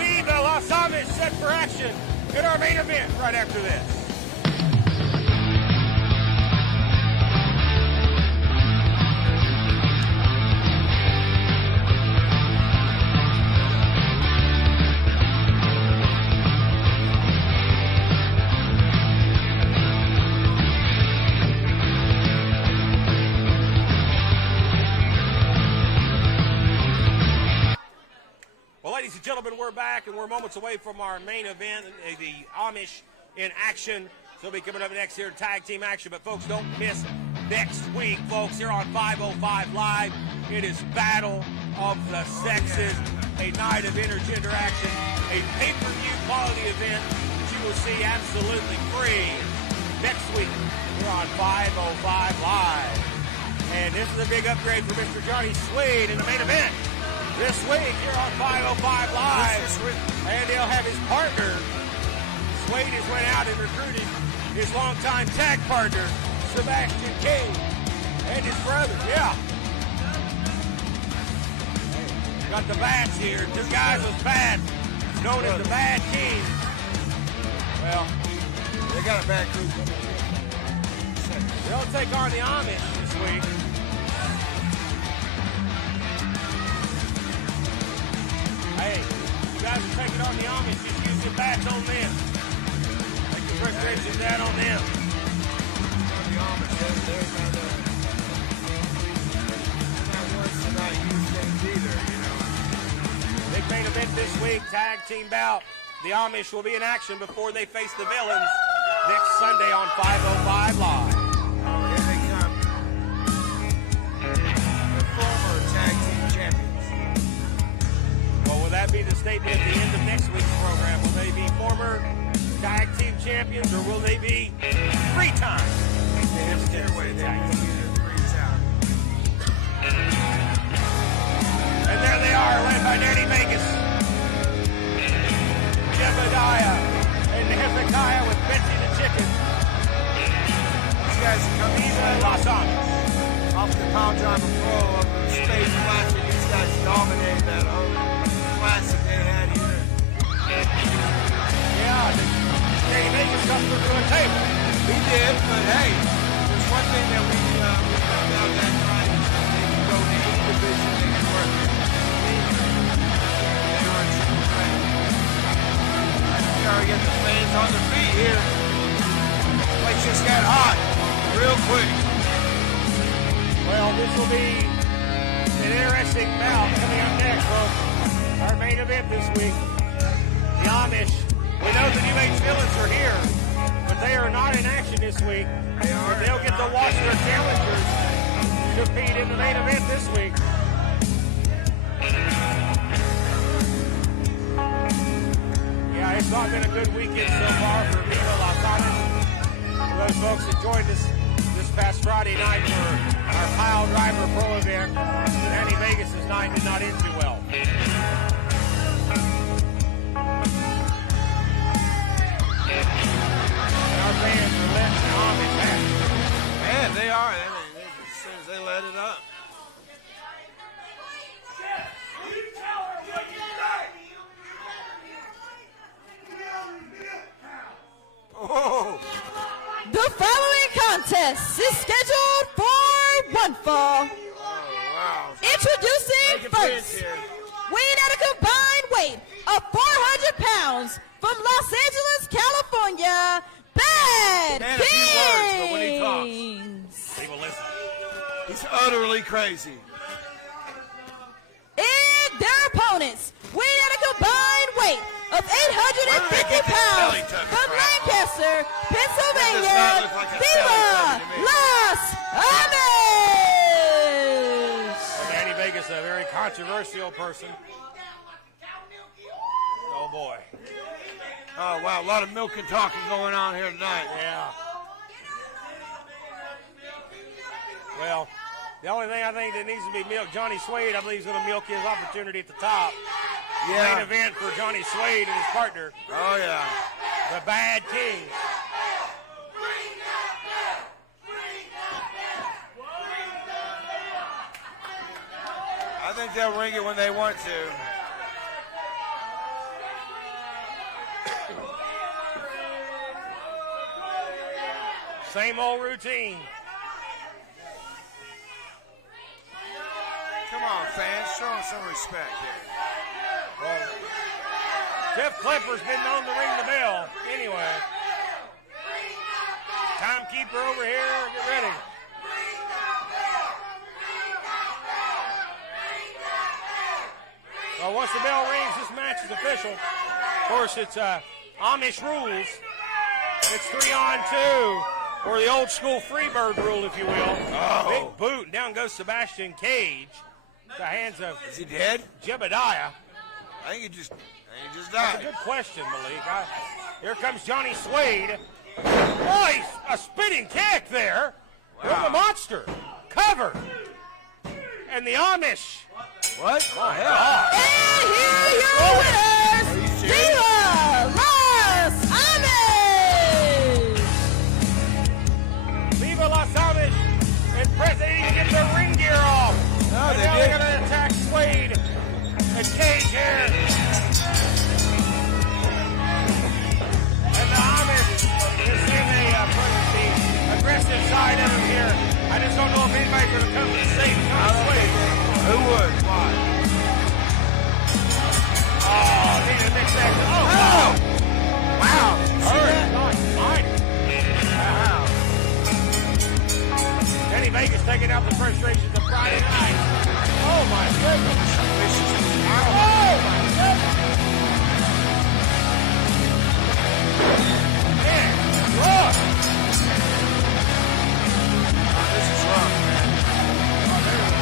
Viva Los Amish set for action in our main event right after this. Ladies and gentlemen, we're back, and we're moments away from our main event, the Amish in action. So we'll be coming up next here in tag team action. But, folks, don't miss next week, folks, here on 505 Live. It is Battle of the Sexes, a night of intergender action, a pay-per-view quality event that you will see absolutely free next week here on 505 Live. And this is a big upgrade for Mr. Johnny Slade in the main event. This week here on 505 Live, and he'll have his partner. Slade has went out and recruited his longtime tag partner, Sebastian King, and his brother. Yeah. Got the bats here. Two guys with bats, known as the Bad Team. Well, they got a bad group. They'll take on the Amish this week. Hey, you guys are taking on the Amish, just use your bats on them. Take your frustrations out on them. The Amish, they're not worse than not use things either, you know. Big main event this week, tag team bout. The Amish will be in action before they face the Villains next Sunday on 505 Live. Oh, here they come. The former tag team champions. Well, will that be the statement at the end of next week's program? Will they be former tag team champions, or will they be three-time? And there they are, led by Danny Vegas, Jebediah, and Hezekiah with Betsy the Chicken. These guys come Viva Los Amish. off the Power Driver Pro of the Space Classic. These guys dominated that whole classic they had here. Yeah, Danny Vegas comes through to a table. He did, but hey, there's one thing that we found out that night is that they can go to any division, they can work. They are a true threat. We are getting the fans on their feet here. The place just got hot real quick. Well, this will be an interesting bout coming up next, folks. Our main event this week, the Amish. We know the New Age Villains are here, but they are not in action this week. But they'll get to watch their challengers compete in the main event this week. Yeah, it's not been a good weekend so far for Viva Los Amish. For those folks that joined us this past Friday night for our Pile Driver Pro event, Danny Vegas' night did not end too well. And our fans are letting the Amish have it. Man, they are. I mean, as soon as they let it up. Oh. The following contest is scheduled for one fall. Oh, wow. Introducing first. Weighing at a combined weight of 400 pounds from Los Angeles, California, Bad Man, a few words, but when he talks, Kings. People listen. he's utterly crazy. And their opponents, weighing at a combined weight of 850 pounds from Lancaster, Pennsylvania, Viva Las Amish. Well, Danny Vegas, a very controversial person. Oh, boy. Oh, wow, a lot of milk and talking going on here tonight. Yeah. Well, the only thing I think that needs to be milked, Johnny Suede, I believe, is going to milk his opportunity at the top. Yeah. Main event for Johnny Suede and his partner. Oh, yeah. The Bad Kings. I think they'll ring it when they want to. Same old routine. Come on, fans, show them some respect here. Well, Jeff Klepper's been known to ring the bell. Anyway. Timekeeper over here. Get ready. Well, once the bell rings, this match is official. Of course, it's Amish rules. It's 3-on-2, or the old school Freebird rule, if you will. Oh. Big boot, and down goes Sebastian Cage. The hands of Is he dead? Jebediah. I think he just That's died. a good question, Malik. Here comes Johnny Suede. Boy, a spinning kick there. Wow. The monster. Cover. And the Amish. What? My God. And here are your winners, Viva Las Amish. Viva Las Amish. And President get their ring gear off. No, and they now did. they're going to attack Suede and Cage here. And the Amish is in the aggressive side of him here. I just don't know if anybody's going to come to save Johnny Suede. Who would? Why? Oh, need to mix that. Oh, wow. Wow. Wow. Danny Vegas taking out the frustrations of Friday night. Oh, my goodness. Oh, my goodness. Man, rough. This is rough, man.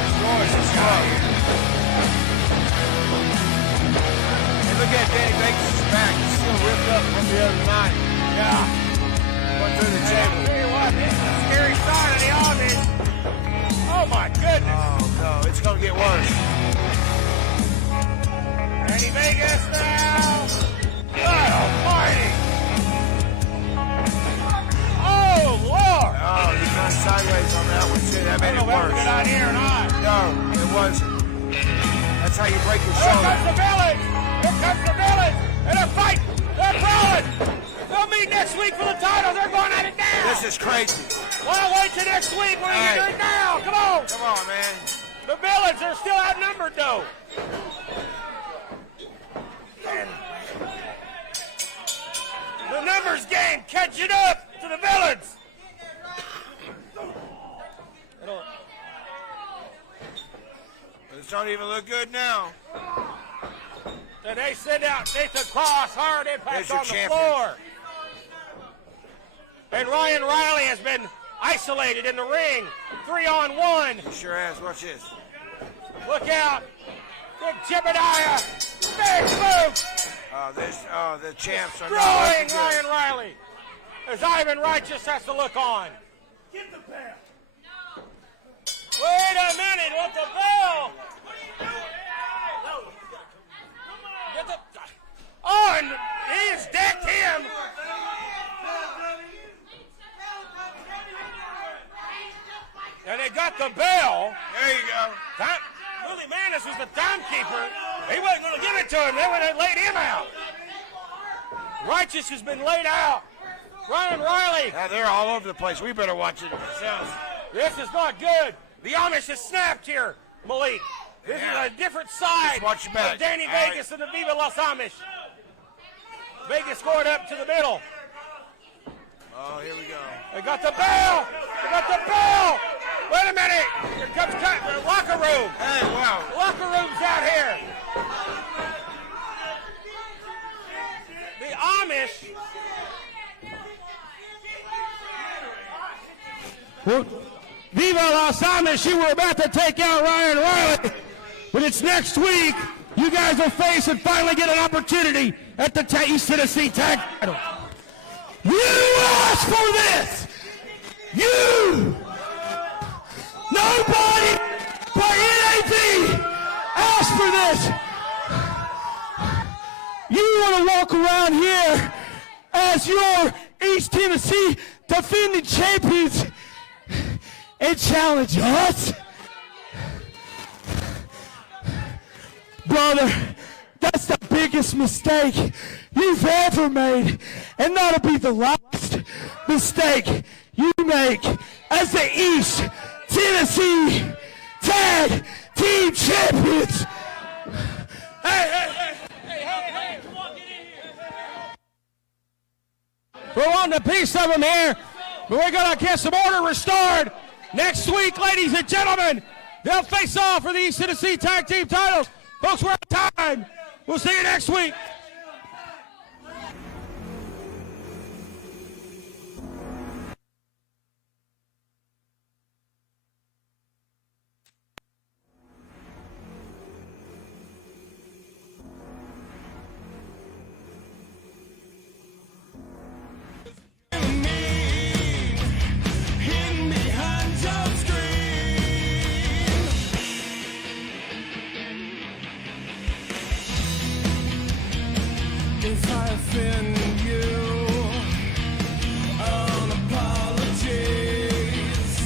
Destroys this guy here. Hey, look at Danny Vegas' back. He's still ripped up from the other night. Yeah. Went through the Hey, table. I'll tell you what, this is a scary side of the Amish. Oh, my goodness. Oh, no. It's going to get worse. Danny Vegas now. God almighty. Oh, Lord. Oh, he turned sideways on that one, too. That I made don't know it if that was a worse. good idea or not. No, it wasn't. That's how you break your Here shoulder. comes the village. Here comes the village. And they're fighting. They're brawling. They'll meet next week for the title. They're going at it now. This is crazy. Why wait till next week when you do it now? Come on. Come on, man. The village are still outnumbered, though. And the numbers game catching up to the village. This don't even look good now. And they send out Nathan Cross, hard impact There's your on the champion. floor. And Ryan Riley has been isolated in the ring. 3-on-1. He sure has. Watch this. Look out. Big Jebediah. Big boot. The champs are not Destroying looking Ryan good. Riley. As Ivan Righteous has to look on. Get the bell. Wait a minute. What the bell? Get the... Oh, and he's decked him. And they got the bell. There you go. Willie Manis was the timekeeper. He wasn't going to give it to him. They would have laid him out. Righteous has been laid out. Ryan Riley. Yeah, they're all over the place. We better watch it ourselves. This is not good. The Amish has snapped here, Malik. This is a different side watch your back. of Danny All right. Vegas and the Viva Los Amish. Vegas scored up to the middle. Oh, here we go. They got the bell. They got the bell. Wait a minute. Here comes the locker room. Hey, wow. Locker room's out here. The Amish. Well, Viva Los Amish, you were about to take out Ryan Riley, but it's next week. You guys will face and finally get an opportunity at the East Tennessee Tag Title. You asked for this! You! Nobody but NAV asked for this! You want to walk around here as your East Tennessee defending champions and challenge us? Brother, that's the biggest mistake you've ever made, and that'll be the last mistake you make as the East Tennessee Tag Team Champions. Hey, come on, get in here. We're wanting a piece of them here, but we're going to get some order restored. Next week, ladies and gentlemen, they'll face off for the East Tennessee Tag Team titles. Folks, we're out of time. We'll see you next week. If I offend you, apologies.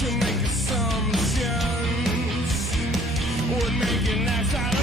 To make assumptions would make an ass out of